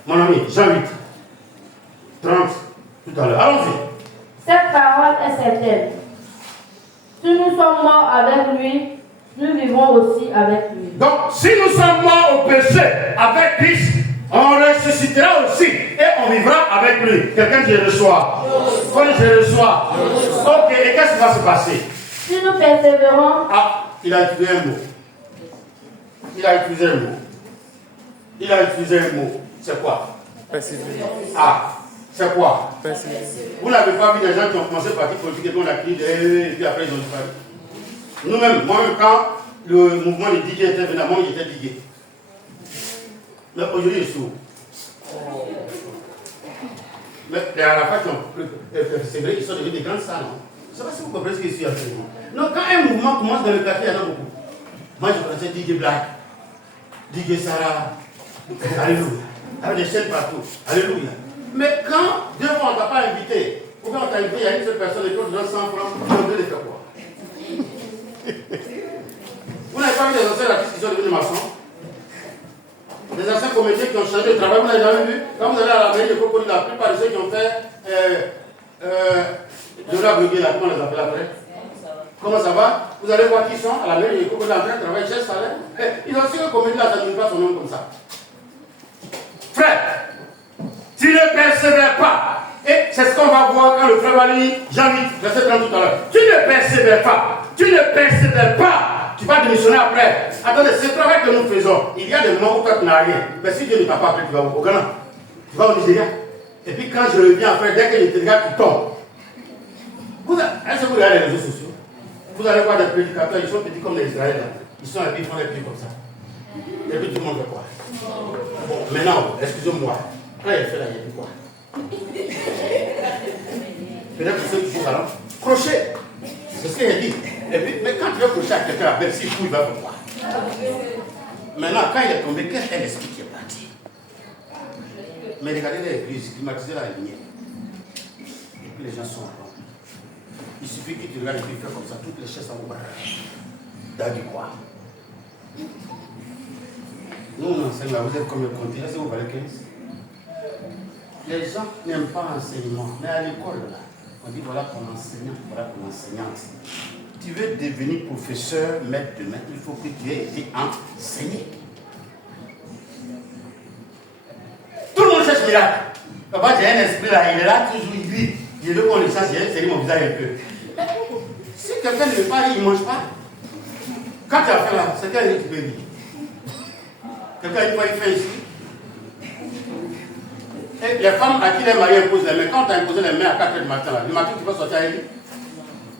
Mon ami, Jean 8, 30, tout à l'heure. Allons-y. Cette parole est certaine. Si nous sommes morts avec lui, nous vivons aussi avec lui. Donc, si nous sommes morts au péché avec Christ, on ressuscitera aussi et on vivra avec lui. Quelqu'un qui reçoit. Quand je reçois. Ok, et qu'est-ce qui va se passer? Si nous persévérons. Ah, il a utilisé un mot. Il a utilisé un mot. Il a utilisé un mot. C'est quoi? Persévérer. Ah, c'est quoi? Persévérer. Vous n'avez pas vu des gens qui ont commencé par parti politique et puis on a crié et puis après ils ont disparu. Nous-mêmes, moi-même, quand le mouvement des digués était venu, moi j'étais digué. Mais aujourd'hui, il est sourd. Mais à la fin, c'est vrai qu'ils sont devenus des grandes salles. Je ne sais pas si vous comprenez ce que je suis actuellement. Non, quand un mouvement commence dans le quartier, il y en a beaucoup. Moi, je connaissais Digué Black, Digué Sarah, Alléluia. Avec des chaînes partout. Alléluia. Mais quand 2 fois on ne t'a pas invité, ou quand on t'a invité, il y a une seule personne et qu'on te donne 100 francs, on veut les faire quoi? Vous n'avez pas vu les anciens artistes qui sont devenus maçons? Les anciens comédiens qui ont changé de travail, vous n'avez jamais vu? Quand vous allez à la mairie de Cocody, la plupart de ceux qui ont fait de la bloguer là, comment on les appelle après? Comment ça va? Vous allez voir qui sont à la mairie de Cocody en train de travailler, cher salaire. Ils ont su que le comédie là, ça ne pas son nom comme ça. Frère, tu ne persévères pas. Et c'est ce qu'on va voir quand le frère va lire Jean 8, verset 30 tout à l'heure. Tu ne persévères pas. Tu ne persévères pas. Tu vas démissionner après. Attendez, c'est le travail que nous faisons. Il y a des moments où toi tu n'as rien. Mais si Dieu ne t'a pas appelé, tu vas au Ghana. Tu vas au Nigeria. Et puis quand je reviens après, dès que je te regarde, tu tombes. Est-ce que vous regardez les réseaux sociaux? Vous allez voir des prédicateurs, ils sont petits comme les Israéliens. Ils sont habillés, ils font des pieds comme ça. Et puis tout le monde fait quoi? Bon, maintenant, excusez-moi. Quand il fait là, il dit quoi? Peut-être que ceux qui jouent ballon. Crochet. C'est ce qu'il a dit. Et puis, mais quand tu veux coucher à quelqu'un à Bercy, il va voir. Maintenant, quand il est tombé, quel est l'esprit qui est parti? Mais regardez l'église, climatisez la lumière. Et puis les gens sont là. Il suffit que tu regardes et puis tu fais comme ça, toutes les chaises sont dans du quoi. Nous, on enseigne là, vous êtes comme le continent, est-ce que vous valez 15? Les gens n'aiment pas l'enseignement, mais à l'école, là, on dit voilà ton enseignant, voilà ton enseignante. Tu veux devenir professeur, maître de maître, il faut que tu aies été enseigné. Tout le monde cherche miracle. Papa, j'ai un esprit là, il est là, toujours, il dit, je veux qu'on le sache, c'est mon visage un peu. Si quelqu'un ne veut pas, il ne mange pas. Quand tu as fait là, c'est quel qui peut dire? Quelqu'un dit quoi il fait ici? Et les femmes à qui les maris imposent les mains, quand tu as imposé les mains à 4h du matin, là, le matin tu peux sortir à lui?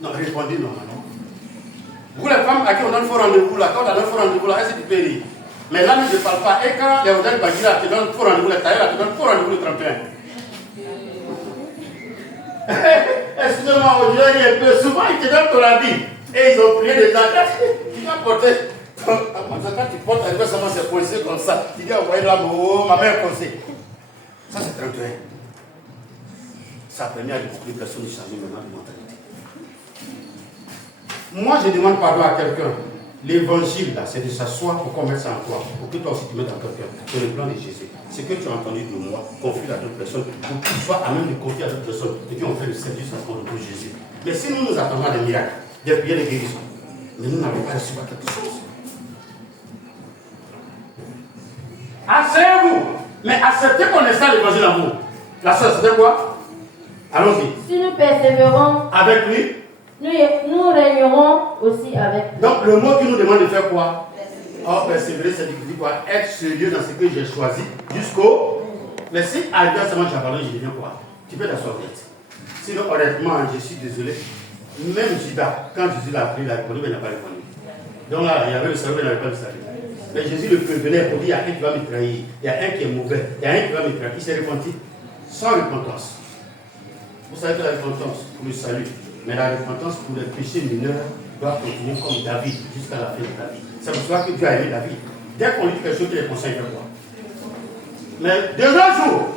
Non, répondez non. Vous les femmes à qui on donne faux rendez-vous là, quand on donne faux rendez-vous là, est-ce que tu peux rire? Mais là, je ne parle pas. Et quand les modèles Bagira te donnent faux rendez-vous, les tailleurs te donnent faux rendez-vous le 31. Excusez-moi, aujourd'hui, un peu souvent, ils te donnent ton habit. Et ils ont prié des gens. Tu vas porter. Quand tu portes un peu, ça c'est coincé comme ça. Tu dis, voyez là, ma mère est coincée. Ça, c'est 31. Ça a permis à beaucoup de personnes de changer maintenant de mentalité. Moi, je demande pardon à quelqu'un. L'évangile, là, c'est de s'asseoir pour qu'on mette ça en toi, pour que toi aussi tu mettes en quelqu'un. C'est le plan de Jésus. Ce que tu as entendu de moi, confie à d'autres personnes, pour que tu sois à même de confier à d'autres personnes, et puis on fait le service à fond de Jésus. Mais si nous attendons des miracles, des prières de guérison, mais nous n'avons pas reçu quelque chose. Asseyez-vous, mais acceptez qu'on ait ça l'évangile en vous. La sœur, c'était quoi? Allons-y. Si nous persévérons avec lui, nous régnerons aussi avec lui. Donc le mot qui nous demande de faire quoi? Oh, persévérer, c'est dit quoi? Être sérieux dans ce que j'ai choisi jusqu'au. Mais si à l'état seulement j'abandonne, je deviens quoi? Tu peux t'asseoir vite. Sinon, honnêtement, je suis désolé. Même Judas, quand Jésus l'a appris, il a répondu, mais il n'a pas répondu. Donc là, il y avait le salut, mais il n'avait pas le salut. Mais Jésus le prévenait pour dire, il y a un qui va me trahir, il y a un qui est mauvais, il y a un qui va me trahir. Il s'est repenti sans repentance. Vous savez que la repentance pour le salut, mais la repentance pour les péchés mineurs doit continuer comme David jusqu'à la fin de ta vie. C'est pour cela que Dieu a aimé David. Dès qu'on dit quelque chose, il les conseille de quoi. Mais de nos jours,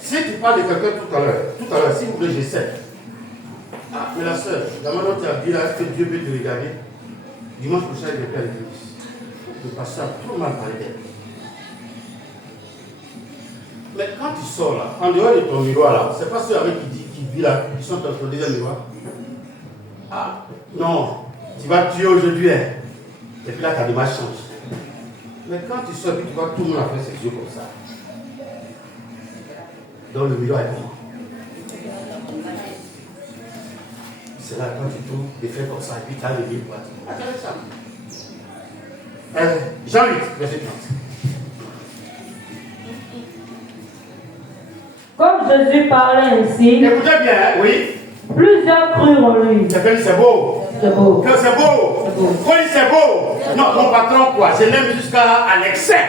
si tu parles de quelqu'un tout à l'heure, si vous voulez, j'essaie. Ah, mais la soeur, la manière dont tu as dit là, est-ce que Dieu veut te regarder? Dimanche prochain, il est à l'église. Le pasteur a trop mal parlé d'elle. Mais quand tu sors là, en dehors de ton miroir là, c'est pas ceux avec qui vit là, qui sont dans ton deuxième miroir. Ah, non, tu vas tuer aujourd'hui, hein. Et puis là, ta démarche change. Mais quand tu sors, tu vois tout le monde a fait ses yeux comme ça. Dans le miroir est comment? C'est là quand tu trouves des faits comme ça, et puis tu as le miroir. Intéressant. Jean 8, verset 30. Comme Jésus parlait ainsi, Écoutez bien, hein, oui. Plusieurs crurent en lui. Quelqu'un dit c'est beau. C'est beau. Que c'est beau. Quoi dit c'est beau. Non, mon patron quoi, je l'aime jusqu'à l'excès.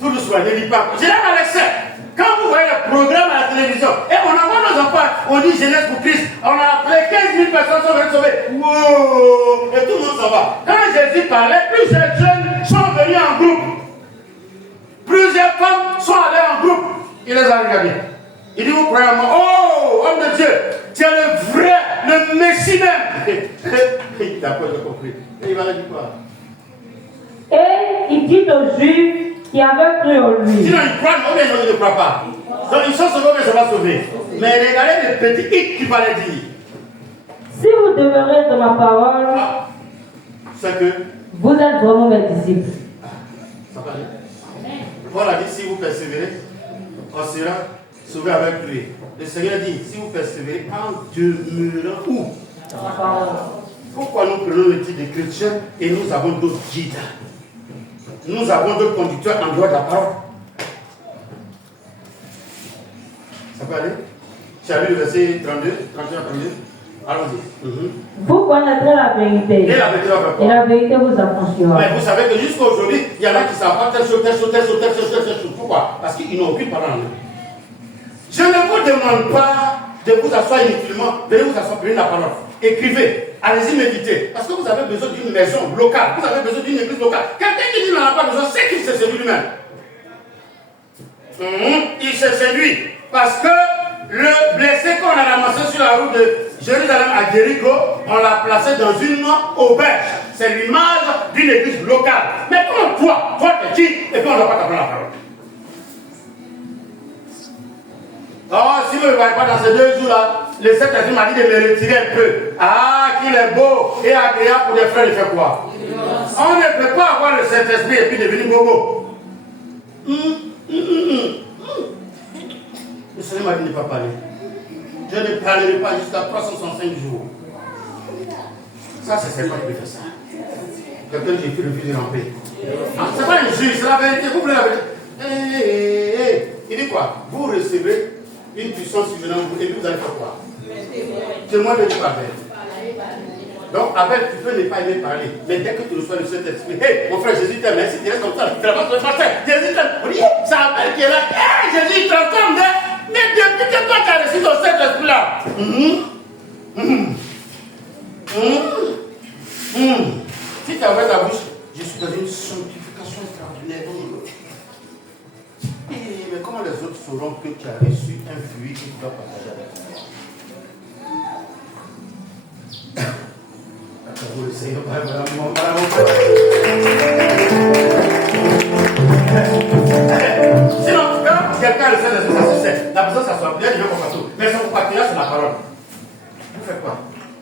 Tout doucement, ne dis pas. Je l'aime à l'excès. Quand vous voyez le programme à la télévision, et on envoie nos enfants, on dit jeunesse pour Christ, on a appelé 15 000 personnes sont venues sauver. Wow. Et tout le monde s'en va. Quand Jésus parlait, plusieurs jeunes sont venus en groupe. Plusieurs femmes sont allées en groupe. Il les a regardés. Il dit, vous croyez en moi? Oh, homme de Dieu, tu es le vrai, le Messie même. D'accord, j'ai compris. Et il va leur dire quoi? Et il dit aux Juifs qui avaient cru en lui. Sinon, ils croient, ou bien ils ne croient pas. Donc, ils sont sauvés, mais ils ne sont pas sauvés. Mais regardez les petits hic qu'il fallait dire. Si vous demeurez dans ma parole, C'est que. vous êtes vraiment mes disciples. Ça va bien. Paul a dit, si vous persévérez, on sera sauvé avec lui. Le Seigneur dit, si vous persévérez, en demeurant où? Dans ma parole. Pourquoi nous prenons le titre de chrétien et nous avons d'autres guides? Nous avons d'autres conducteurs en dehors de la parole. Ça peut aller? Tu as lu le verset 32, 31, 32? Allons-y. Vous connaîtrez la vérité. Et la vérité va faire quoi? Et la vérité vous affranchira. Mais vous savez que jusqu'à aujourd'hui, il y en a qui ne savent pas telle chose, telle chose, telle chose, telle chose, telle chose. Pourquoi? Parce qu'ils n'ont aucune parole en eux. Je ne vous demande pas de vous asseoir inutilement, venez vous asseoir, prenez la parole. Écrivez, allez-y méditer. Parce que vous avez besoin d'une maison locale, vous avez besoin d'une église locale. Quelqu'un qui n'en a pas besoin, c'est qu'il se séduit lui-même. Il se séduit. Parce que le blessé qu'on a ramassé sur la route de Jérusalem à Jéricho, on l'a placé dans une auberge. C'est l'image d'une église locale. Mais comment toi t'es qui et puis on ne doit pas t'apprendre la parole. Oh, si vous ne le voyez pas dans ces 2 jours-là, le Saint-Esprit m'a dit de me retirer un peu. Ah, qu'il est beau et agréable pour les frères de faire quoi? On ne peut pas avoir le Saint-Esprit et puis devenir bobo. Le Seigneur m'a dit de ne pas parler. Je ne parlerai pas jusqu'à 365 jours. Ça, c'est pas qui peut faire ça. Quelqu'un qui refuse de remplir. C'est pas une juge, c'est la vérité. Vous voulez la vérité? Il dit quoi? Vous recevez une puissance survenant et puis vous allez faire quoi? Témoin de Dieu Abel. Donc, Abel, tu peux ne pas aimer parler. Mais dès que tu reçois le Saint-Esprit, hey, mon frère Jésus t'aime, si tu restes comme ça, tu ne vas pas te passer. Jésus t'aime. On dit, c'est Abel qui est là. Hey, Jésus, il t'entend. Mais depuis que toi tu as reçu dans cet esprit-là, si tu as ouvert ta bouche, je suis dans une sanctification extraordinaire. Mais comment les autres sauront que tu as reçu un fruit que tu dois partager avec moi? Le Seigneur, sinon, quand quelqu'un le sait de ça se sait, la personne s'assoit, il y a des gens comme partout, mais son partenaire c'est la parole. Vous faites quoi?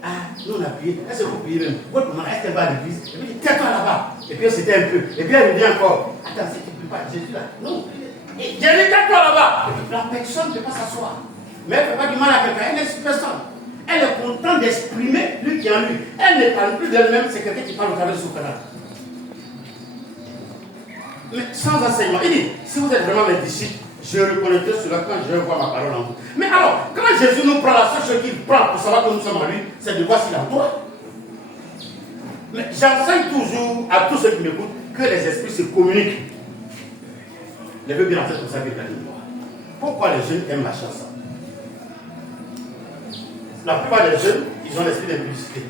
Ah, nous on a prié, est-ce que vous priez même? Votre maman, est-ce qu'elle va à l'église? Et puis tais-toi là-bas, et puis c'était un peu, et puis elle me dit encore, attends, si tu ne pries pas, Jésus là, non, Jésus, tais-toi là-bas. Et puis la personne ne peut pas s'asseoir, mais elle ne fait pas du mal à quelqu'un, elle est une personne. Elle est contente d'exprimer lui qui est en lui. Elle ne parle plus d'elle-même, c'est quelqu'un qui parle au travers de son canal. Mais sans enseignement. Il dit, si vous êtes vraiment mes disciples, je reconnaîtrai cela quand je vais voir ma parole en vous. Mais alors, quand Jésus nous prend, la seule chose qu'il prend pour savoir que nous sommes en lui, c'est de voir s'il est en toi. Mais j'enseigne toujours à tous ceux qui m'écoutent que les esprits se communiquent. Les veux bien entrer comme ça avec la ligne. Pourquoi les jeunes aiment la chanson? La plupart des jeunes, ils ont l'esprit d'impulsité.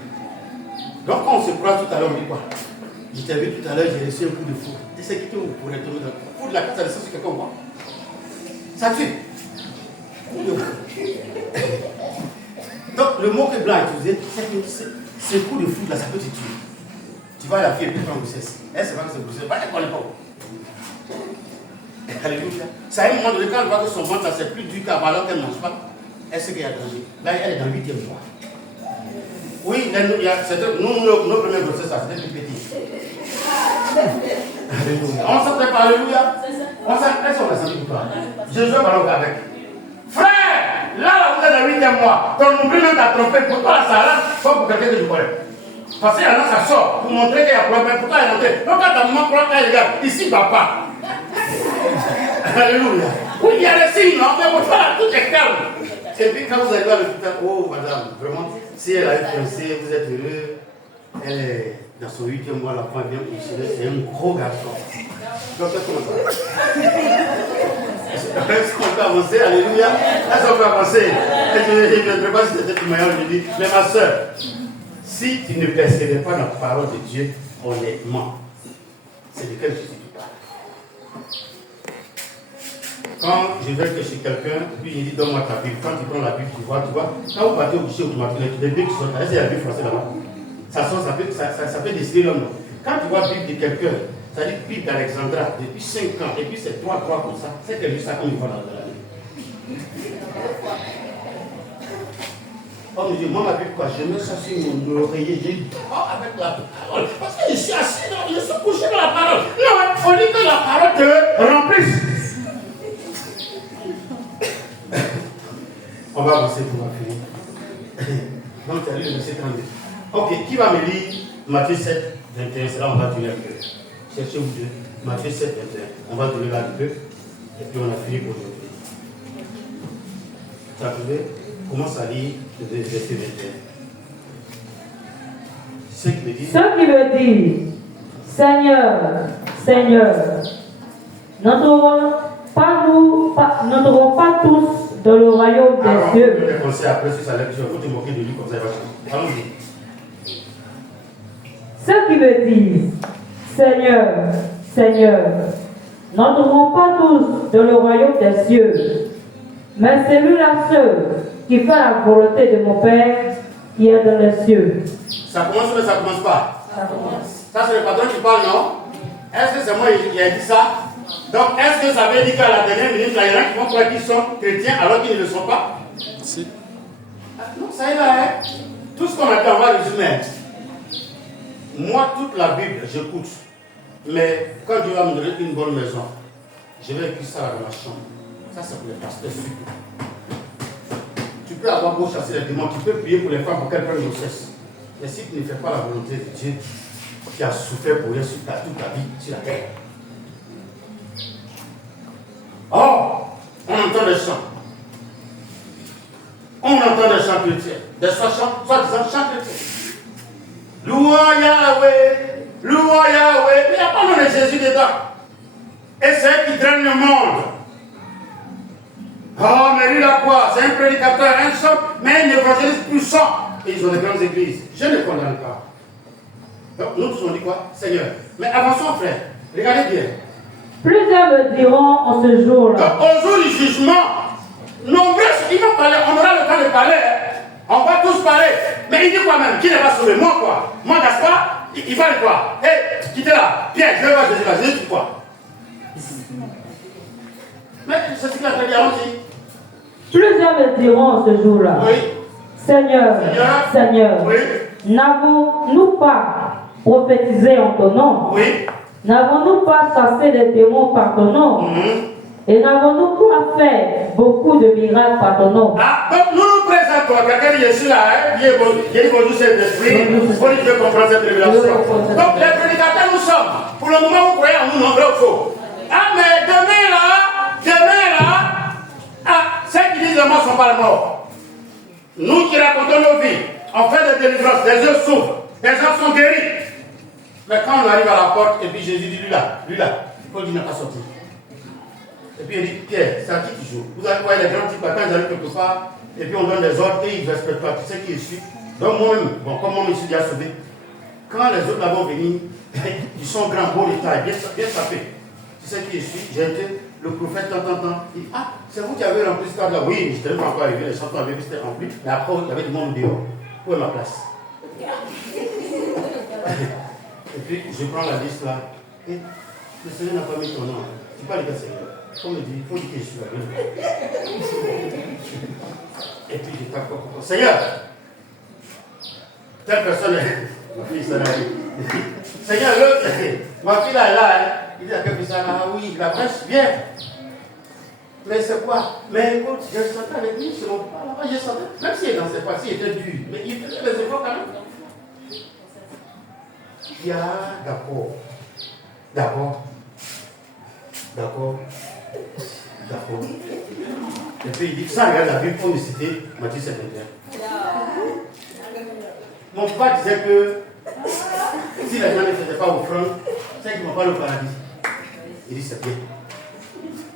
Donc quand on se croise tout à l'heure, on dit quoi? Je t'ai vu tout à l'heure, j'ai reçu un coup de foudre. Tu sais qui vous pourrez tomber dans le coup de la carte, ça descend sur quelqu'un ou quoi? Ça tue. Donc le mot que Blanc a utilisé, c'est que ce coup de foudre là, ça peut te tuer. Tu vas à la fille et puis tu vas en grossesse. Elle sait pas que c'est grossesse, elle ne connaît pas. Alléluia. Ça à un moment donné, quand elle voit que son ventre là, c'est plus dur qu'avant alors qu'elle ne mange pas. Elle sait qu'il y a danger. Là, elle est dans le 8e mois. Oui, nos premières grossesses, ça c'était plus petit. Alléluia. On s'en prépare, alléluia. On s'en prépare pour toi. Jésus va parler avec. Frère, là, vous êtes dans le 8e mois. Ton oubli ne t'a trompé. Pour toi, la salade, pas pour quelqu'un que tu connais. Parce qu'il y en a, ça sort pour montrer qu'il y a problème. Pour toi, elle est montée. Donc, quand ta maman prend, elle regarde. Ici, papa. Alléluia. Oui, il y a des signes, non? Mais pour toi, tout est calme. Et puis quand vous arrivez à l'hôpital, oh madame, vraiment, si elle a eu pensé, vous êtes heureux, elle est dans son 8e mois, la femme vient coucher, c'est un gros garçon. Donc c'est comme ça. Est-ce qu'on peut avancer? Alléluia. Est-ce qu'on peut avancer? Je ne sais pas si c'était meilleur, je dis, mais ma soeur, si tu ne persévères pas dans la parole de Dieu, honnêtement, c'est de quel Jésus tu parles? Quand je vais que chez quelqu'un, puis il dit donne-moi ta Bible. Quand tu prends la Bible, tu vois. Quand vous partez au guichet automatiquement, les Bibles qui sont là, c'est la Bible française là-bas. Ça sort, ça peut décider l'homme. Quand tu vois la Bible de quelqu'un, ça dit Bible d'Alexandra depuis 5 ans, et puis c'est 3 comme ça, c'est que juste ça qu'on y voit dans la Bible. Oh mon Dieu, moi ma Bible quoi, je mets ça sur mon oreiller, j'ai dit, oh avec la parole. Parce que je suis assis, je suis couché dans la parole. Non, on dit que la parole te remplisse. On va avancer pour finir. Donc, tu as lu le verset 32. Ok, qui va me lire Matthieu 7, 21? C'est là on va donner un peu. Cherchez-vous deux. Matthieu 7, 21. On va donner là un peu. Et puis on a fini pour aujourd'hui. Tu as trouvé? Commence à lire le verset 21. Ce qui veut dire, Seigneur, Seigneur, n'entreront pas tous dans le royaume des Alors, cieux. je vais conseiller après sur sa lecture. Vous te moquer de lui comme ça, il va changer. Allons-y. Ceux qui me disent, Seigneur, Seigneur, n'entreront pas tous dans le royaume des cieux, mais celui-là seul qui fait la volonté de mon Père qui est dans les cieux. Ça commence mais ça ne commence pas. Ça commence. Ça, c'est le patron qui parle, non? Est-ce que c'est moi qui ai dit ça? Donc, est-ce que ça veut dire qu'à la dernière minute, là, il y en a qui vont croire qu'ils sont chrétiens alors qu'ils ne le sont pas? Si. Non, ça y est là, hein? Tout ce qu'on a dit, on va résumer. Moi, toute la Bible, j'écoute. Mais quand Dieu va me donner une bonne maison, je vais écrire ça dans ma chambre. Ça, c'est pour les pasteurs surtout. Tu peux avoir beau chasser les démons, tu peux prier pour les femmes pour qu'elles prennent grossesse. Mais si tu ne fais pas la volonté de Dieu, qui a souffert pour rien sur toute ta vie sur la terre. Or, on entend des chants. On entend des chants chrétiens. Des soi-disant chants chrétiens. Louons Yahweh, louons Yahweh. Mais il n'y a pas le nom de Jésus dedans. Et c'est elle qui traîne le monde. Oh, mais lui là quoi? C'est un prédicateur, un chant, mais un évangéliste puissant. Et ils ont des grandes églises. Je ne condamne pas. Donc nous tous on dit quoi? Seigneur. Mais avançons frère. Regardez bien. Plusieurs me diront en ce jour-là. Donc, au jour du jugement, nombreux, il va parler, on aura le temps de parler. On va tous parler. Mais il dit quoi même? Qui ne va sauver? Moi quoi? Moi Gaspard? Il va de quoi? Hé, quittez là. Pierre, je vais voir Jésus là. Jésus dit quoi? Mais c'est ce qu'il a fait dire, allons-y. Plusieurs me diront en ce jour-là. Oui. Seigneur, Seigneur, Oui. n'avons-nous pas prophétisé en ton nom? Oui. N'avons-nous pas chassé les démons par ton nom? Et n'avons-nous pas fait beaucoup de miracles par ton nom? Ah, donc nous nous présentons. Quelqu'un dit, je suis là, hein? Il dit bonjour Saint-Esprit. Il faut que comprendre cette révélation. Donc les prédicateurs nous sommes. Pour le moment, vous croyez en nous, non, vrai ou faux? Ah, mais demain là, ah, ceux qui disent les morts sont pas morts. Nous qui racontons nos vies, on fait des délivrances, des yeux s'ouvrent, des gens sont guéris. Mais quand on arrive à la porte, et puis Jésus dit, lui là, Paul dit, n'a pas sorti. Et puis il dit, Pierre, c'est à qui tu joues? Vous allez voir les grands types, quand ils arrivent quelque part, et puis on donne des ordres, et ils ne respectent pas, tu sais qui je suis. Donc moi-même, bon, comme moi je suis déjà sauvé, quand les autres là vont venir, ils sont grands, beaux, de taille, bien sapés. Tu sais qui je suis? J'ai été le prophète, tant. Il dit, ah, c'est vous qui avez rempli ce cadre là? Oui, je n'étais pas encore arrivé, les chanteurs avaient vu, c'était rempli, mais après, il y avait du monde dehors. Où est ma place? Et puis, je prends la liste là. Et le Seigneur n'a pas mis ton nom. C'est pas le cas, Seigneur. Comme il dit, il faut dire que je suis là. Et puis, je tape comme Seigneur, telle personne est. Ma fille, ça là. Seigneur, l'autre, ma fille là, hein. Il dit à quelle personne là, oui, la presse, bien. Mais c'est quoi? Mais écoute, je sentais avec lui, je ne sais pas là-bas, je sentais. Même s'il est dans ses parties, il était dur. Mais il faisait les efforts quand même. Il y a d'accord. Et puis il dit, ça regarde la Bible pour me citer Matthieu 51. Mon papa disait que si les gens ne faisaient pas offrande, c'est qu'ils ne vont pas au paradis. Il dit, c'est bien.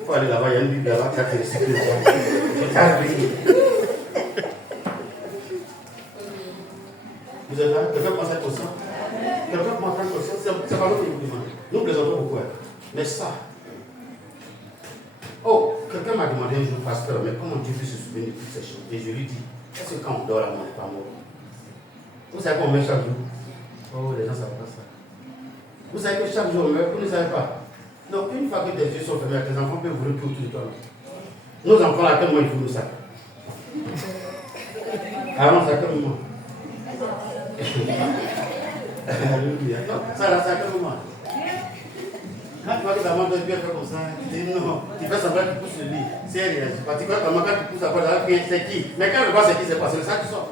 Il faut aller là-bas, il y a une Bible là-bas qui a été recyclée. Vous êtes là? Quelqu'un pense à ça? Quelqu'un pense à ça? C'est pas nous qui vous demandons. Nous plaisantons beaucoup. Mais ça. Oh, quelqu'un m'a demandé un jour, pasteur, mais comment Dieu peut se souvenir de toutes ces choses? Et je lui dis, est-ce que quand on dort, là, on n'est pas mort? Vous savez qu'on meurt chaque jour? Oh, les gens ne savent pas ça. Vous savez que chaque jour on meurt, vous ne savez pas. Donc, une fois que tes yeux sont fermés, tes enfants peuvent vous tout le temps. Nos enfants, à quel moment ils font ça? Ah non, c'est à quel moment? Alléluia. Non, ça là, c'est à quel moment? Quand tu vois que ta maman doit bien faire comme ça, tu dis non, tu fais semblant que tu pousses le lit. C'est elle, parce que quand ta maman, quand tu pousses la porte, c'est qui? Mais quand elle voit c'est qui, c'est pas, c'est le sac qui sort.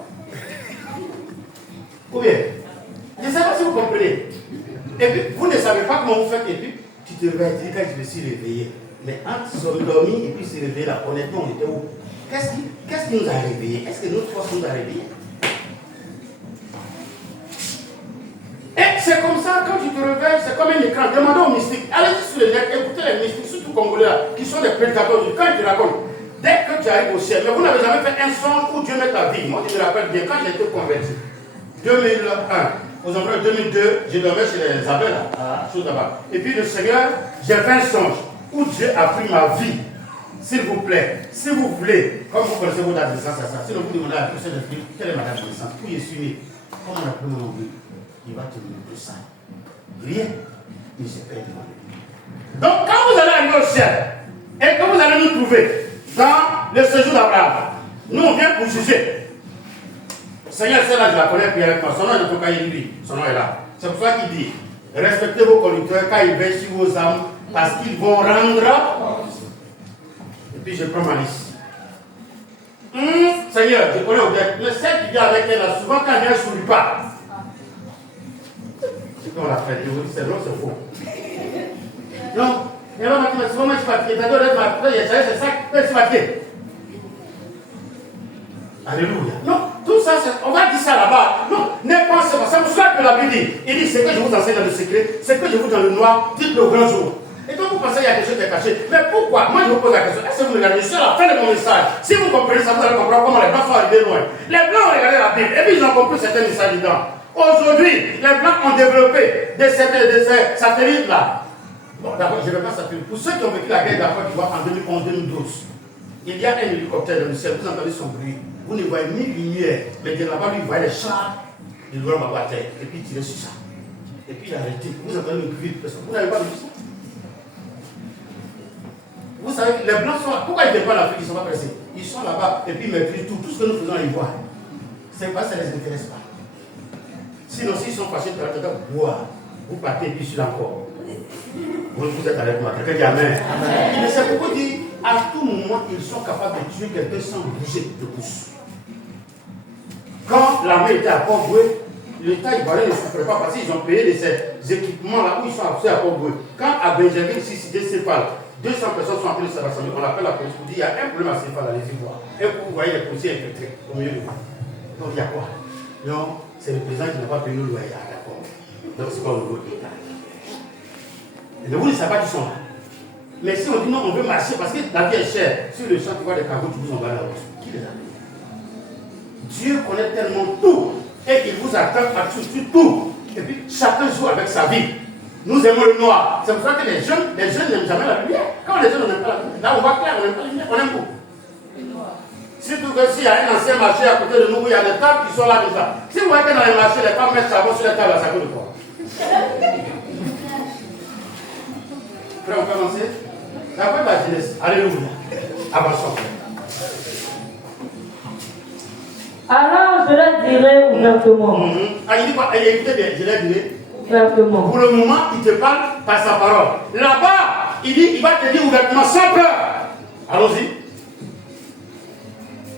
Ou bien, je ne sais pas si vous comprenez. Et puis, vous ne savez pas comment vous faites, et puis, tu te réveilles, tu dis, quand je me suis réveillé. Mais entre se dormir et puis se réveiller là, honnêtement, on était où? Qu'est-ce qui nous a réveillés? Est-ce que notre force nous a réveillés? Et c'est comme ça, quand tu te réveilles, c'est comme un écran. Demandez aux mystiques. Allez sur le net, écoutez les mystiques, surtout congolais là, qui sont des prédicateurs. Quand ils te racontent, Dès que tu arrives au ciel, mais vous n'avez jamais fait un songe où Dieu met ta vie. Moi, je me rappelle bien, quand j'ai été converti, 2001, aux environs de 2002, je dormais chez les abbés là, chose là-bas. Et puis le Seigneur, j'ai fait un songe où Dieu a pris ma vie. S'il vous plaît, si vous voulez, comme vous connaissez votre date de naissance à ça, si vous demandez à la personne de dire quelle est ma date de naissance, où je suis né, comment on appelle mon nom, il va te demander ça. Rien, mais c'est pas demandé. Donc quand vous allez arriver au ciel, et que vous allez nous trouver dans le séjour d'Abraham, nous on vient pour juger. Le Seigneur, c'est là, je la connais, puis avec moi, son nom est de Tokaï, lui, son nom est là. C'est pour ça qu'il dit, respectez vos conducteurs quand ils veillent sur vos âmes, parce qu'ils vont rendre. Et puis je prends ma liste. Seigneur, je connais Odette, le celle qui vient avec elle, là, souvent quand elle vient, je ne souris pas. C'est qu'on l'a fait, c'est vrai, c'est faux. Non, et là, maintenant, souvent, moi, je suis fatigué. T'as donné ma prière, c'est ça, je suis fatigué. Alléluia. Non, tout ça, on va dire ça là-bas. Non, ne pensez pas. C'est pour ça que la Bible dit, il dit, ce que je vous enseigne dans le secret, ce que je vous donne le noir, dites-le au grand jour. Et quand vous pensez qu'il y a quelque chose qui est caché, mais pourquoi? Moi, je vous pose la question, est-ce que vous regardez sur la fin de mon message? Si vous comprenez ça, vous allez comprendre comment les Blancs sont arrivés loin. Les Blancs ont regardé la Bible, et puis ils ont compris certains messages dedans. Aujourd'hui, les Blancs ont développé de ces satellites-là. Bon, d'abord, je ne vais pas s'appeler. Pour ceux qui ont vécu la guerre d'Afrique, tu vois, en 2011-2012, il y a un hélicoptère dans le ciel, vous entendez son bruit. Vous ne voyez ni lumière, mais de là-bas, lui, il voyait les chars, il doit m'avoir terre, et puis il tirait sur ça. Et puis il a arrêté. Vous entendez le bruit de personne. Vous n'avez pas vu ça? Vous savez, les Blancs sont là. Pourquoi ils ne viennent pas en Afrique? Ils ne sont pas pressés. Ils sont là-bas, et puis ils maîtrisent tout. Tout ce que nous faisons, ils voient. C'est pas, ça ne les intéresse pas. Sinon, s'ils sont fâchés, vous partez, et puis sur encore. Vous êtes avec moi. Quelqu'un dit Amen. Il ne sait pourquoi dire, à tout moment, ils sont capables de tuer quelqu'un sans bouger de pouce. Quand l'armée était à Port-Boué, l'État ivoirien ne souffrait pas parce qu'ils ont payé ces équipements-là où ils sont accès à Port-Boué. Quand à Benjamin, ici, c'était Céphale, 200 personnes sont en train de se rassembler. On appelle la police pour dire il y a un problème à Céphale, allez-y voir. Et vous voyez les policiers infiltrés au milieu de vous. Donc il y a quoi? Non, c'est le président qui n'a pas payé le loyer. D'accord. Donc c'est pas au niveau de l'État. Et vous ne savez pas qu'ils sont là. Mais si on dit non, on veut marcher parce que la vie est chère, sur le champ, tu vois des cargos, tu vous envoies la route. Qui les a mis? Dieu connaît tellement tout et qu'il vous attend à sur tout. Et puis chacun joue avec sa vie. Nous aimons le noir. C'est pour ça que les jeunes n'aiment jamais la lumière. Quand les jeunes n'aiment pas la lumière, là on voit clair, on n'aime pas la lumière, on aime où? Surtout que s'il y a un ancien marché à côté de nous où il y a des tables qui sont là déjà. Si vous voyez que dans les marchés, les femmes mettent savon sur les tables, ça coûte quoi? Frère, on peut avancer? C'est après la jeunesse. Alléluia. Avançons. Alors je leur dirai ouvertement. Ah, il dit quoi? Écoutez bien, je leur dirai. Ouvertement. Pour le moment, il te parle par sa parole. Là-bas, il va te dire ouvertement, sans peur. Allons-y.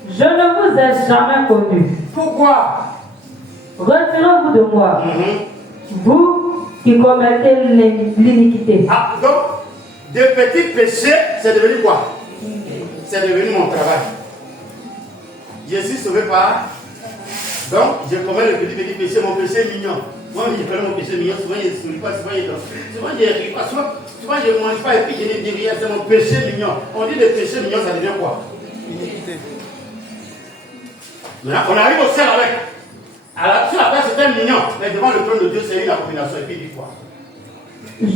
Je ne vous ai jamais connu. Pourquoi? Retirez-vous de moi. Vous qui commettez l'iniquité. Ah, donc, de petits péchés, c'est devenu quoi? C'est devenu mon travail. Je suis sauvé par. Donc, je commets le petit péché, mon péché est mignon. Moi, je connais mon péché mignon, souvent je ne souris pas, souvent je danse. Souvent je ne ris pas, souvent je ne mange pas et puis je ne dis rien, c'est mon péché mignon. On dit le péché mignon, ça devient quoi? Maintenant, on arrive au ciel avec. Alors, sur la terre, c'était mignon, mais devant le trône de Dieu, c'est une abomination. Et puis il dit quoi? Je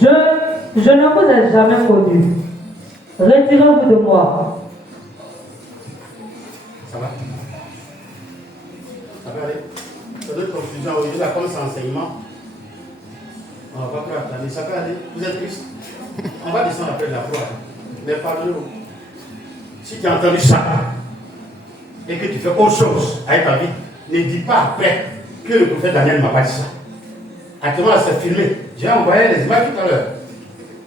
ne vous ai jamais connu. Retirez-vous de moi. Ça va? Ça va aller? Ça donne confusion. Aujourd'hui, là, comme c'est enseignement, on ne va pas plus attendre. Ça peut aller? Vous êtes triste? On va descendre après la croix. Mais pardonnez-vous. Si tu as entendu ça, et que tu fais autre chose avec ta vie, ne dis pas après que le prophète Daniel ne m'a pas dit ça. Actuellement, là, c'est filmé. J'ai envoyé les images tout à l'heure.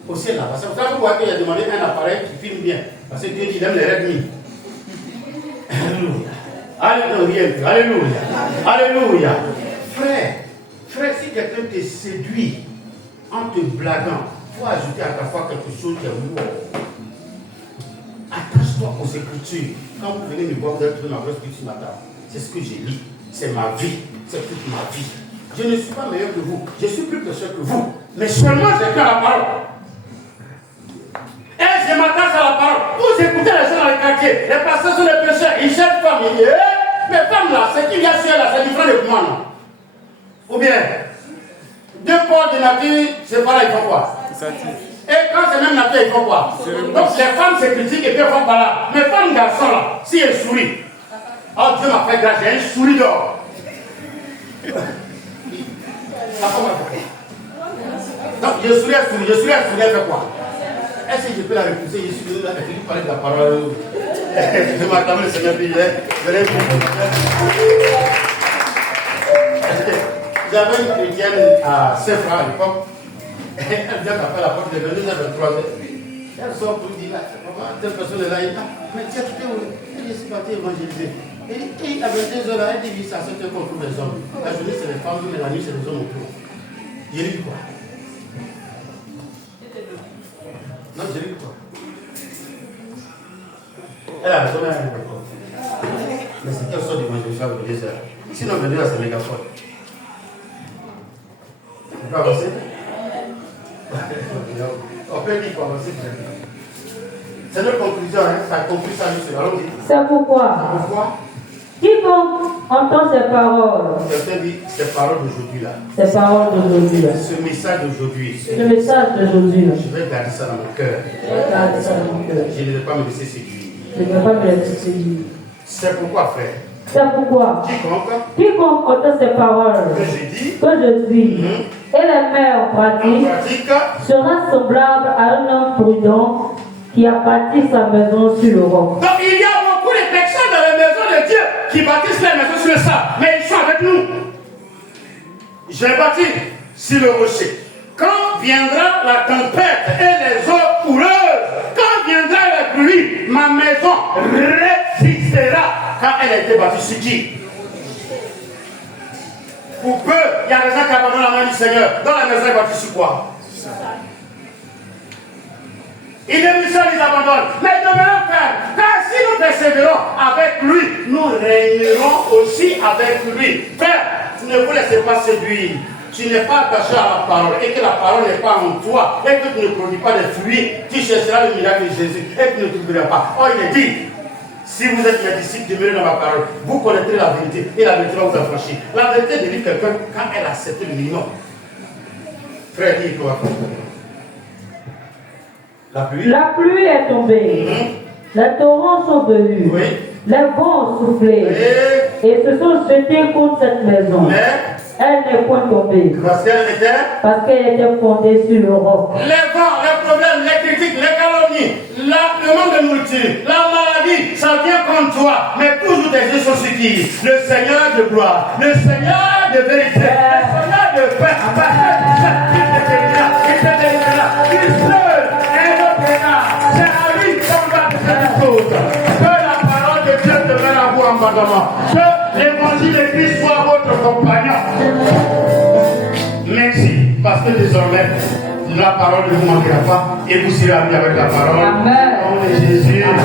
Au ciel là. C'est pour ça que vous voyez qu'il a demandé un appareil qui filme bien. Parce que Dieu dit qu'il aime les Redmi. Alléluia. Alléluia. Alléluia. Alléluia. Frère, si quelqu'un te séduit en te blaguant, il faut ajouter à ta foi quelque chose qui est mort. Attache-toi aux Écritures. Quand vous venez me voir, vous allez trouver ma vraie scripture ce matin. C'est ce que j'ai lu. C'est ma vie. C'est toute ma vie. Je ne suis pas meilleur que vous. Je suis plus pécheur que vous. Mais seulement j'ai cru à la parole. Et je m'attache à la parole. Vous écoutez les gens dans les quartiers. forniquer, les pasteurs sont des pécheurs, ils cherchent femme. Il dit, mais femme là, c'est qui vient sur là, c'est différent de moi, non? Ou bien, deux corps de nature, c'est pas là, ils font quoi? Et quand c'est même nature, ils font quoi? Donc les femmes se critiquent et puis elles font pas là. Mais pas un garçon là, si elle sourit, oh Dieu m'a fait grâce, j'ai un souris d'or. Donc je souris, elle fait quoi? Est-ce que je peux la repousser? Je suis là, elle fait parler de la parole. Je m'attends le Seigneur, puis j'avais une chrétienne à Saint-Franc à l'époque. Elle vient taper la porte de 22h23. Elle sort pour dire, telle personne est là, elle dit, mais tu as quitté où? Elle dit, c'est parti évangéliser. Et à 22h, elle dit, ça c'est contre les hommes. La journée c'est les femmes, mais la nuit c'est les hommes autour. J'ai lu quoi? Non, j'ai lu quoi? Elle a raison, elle a lu quoi? Mais c'est qu'elle sort d'évangélisation à 22h. Sinon, 22h c'est méga folle. On peut avancer? On peut dire qu'on avancer. C'est notre conclusion, hein? Ça conclut ça, monsieur. Allons-y. C'est pourquoi quiconque entend ces paroles, Quelqu'un dit ces paroles d'aujourd'hui là. ces paroles d'aujourd'hui, Ce message d'aujourd'hui. le message d'aujourd'hui, Je vais garder ça dans mon cœur. je vais garder ça dans mon cœur. Je ne vais pas me laisser séduire. Je ne vais pas me laisser séduire. C'est pourquoi, frère. C'est pourquoi quiconque entend ces paroles que je dis et les met en pratique sera semblable à un homme prudent qui a bâti sa maison sur le roc. Donc il y a beaucoup de personnes dans la maison de Dieu qui bâtissent la maison sur le sable, mais ils sont avec nous. J'ai bâti sur le rocher. Quand viendra la tempête et les eaux coureuses, quand viendra la pluie, ma maison résistera. Quand elle a été bâtie sur qui? Pour peu, il y a des gens qui abandonnent la main du Seigneur. Dans la maison, est bâtie sur quoi? Il est mis seul, ils abandonnent. Mais demeurons fermes. Car si nous persévérons avec lui, nous régnerons aussi avec lui. Frère, ne vous laissez pas séduire. Tu n'es pas attaché à la parole et que la parole n'est pas en toi et que tu ne produis pas de fruits, tu chercheras le miracle de Jésus et tu ne trouveras pas. Oh, il est dit, si vous êtes mes disciples, demeurez dans ma parole, vous connaîtrez la vérité et la vérité va vous affranchir. La vérité délivre quelqu'un quand elle accepte le minimum. Frère, dis-toi. La pluie est tombée, les torrents sont venus, les vents ont soufflé et se sont jetés contre cette maison. Elle n'est point tombée parce qu'elle était fondée sur le roc. Les vents, les problèmes, les critiques, les calomnies, le manque de nourriture, la maladie, ça vient contre toi. Mais toujours tes yeux sont sur qui? Le Seigneur de gloire, le Seigneur de vérité, le Seigneur de paix. Il seul est notre État. C'est à lui qu'on va faire des choses. Que la parole de Dieu demeure à vous en abondamment. Que l'évangile de Christ soit votre compagnon. Merci, parce que désormais, la parole ne vous manquera pas et vous serez amis avec la parole. Amen. Au nom de Jésus. Amen.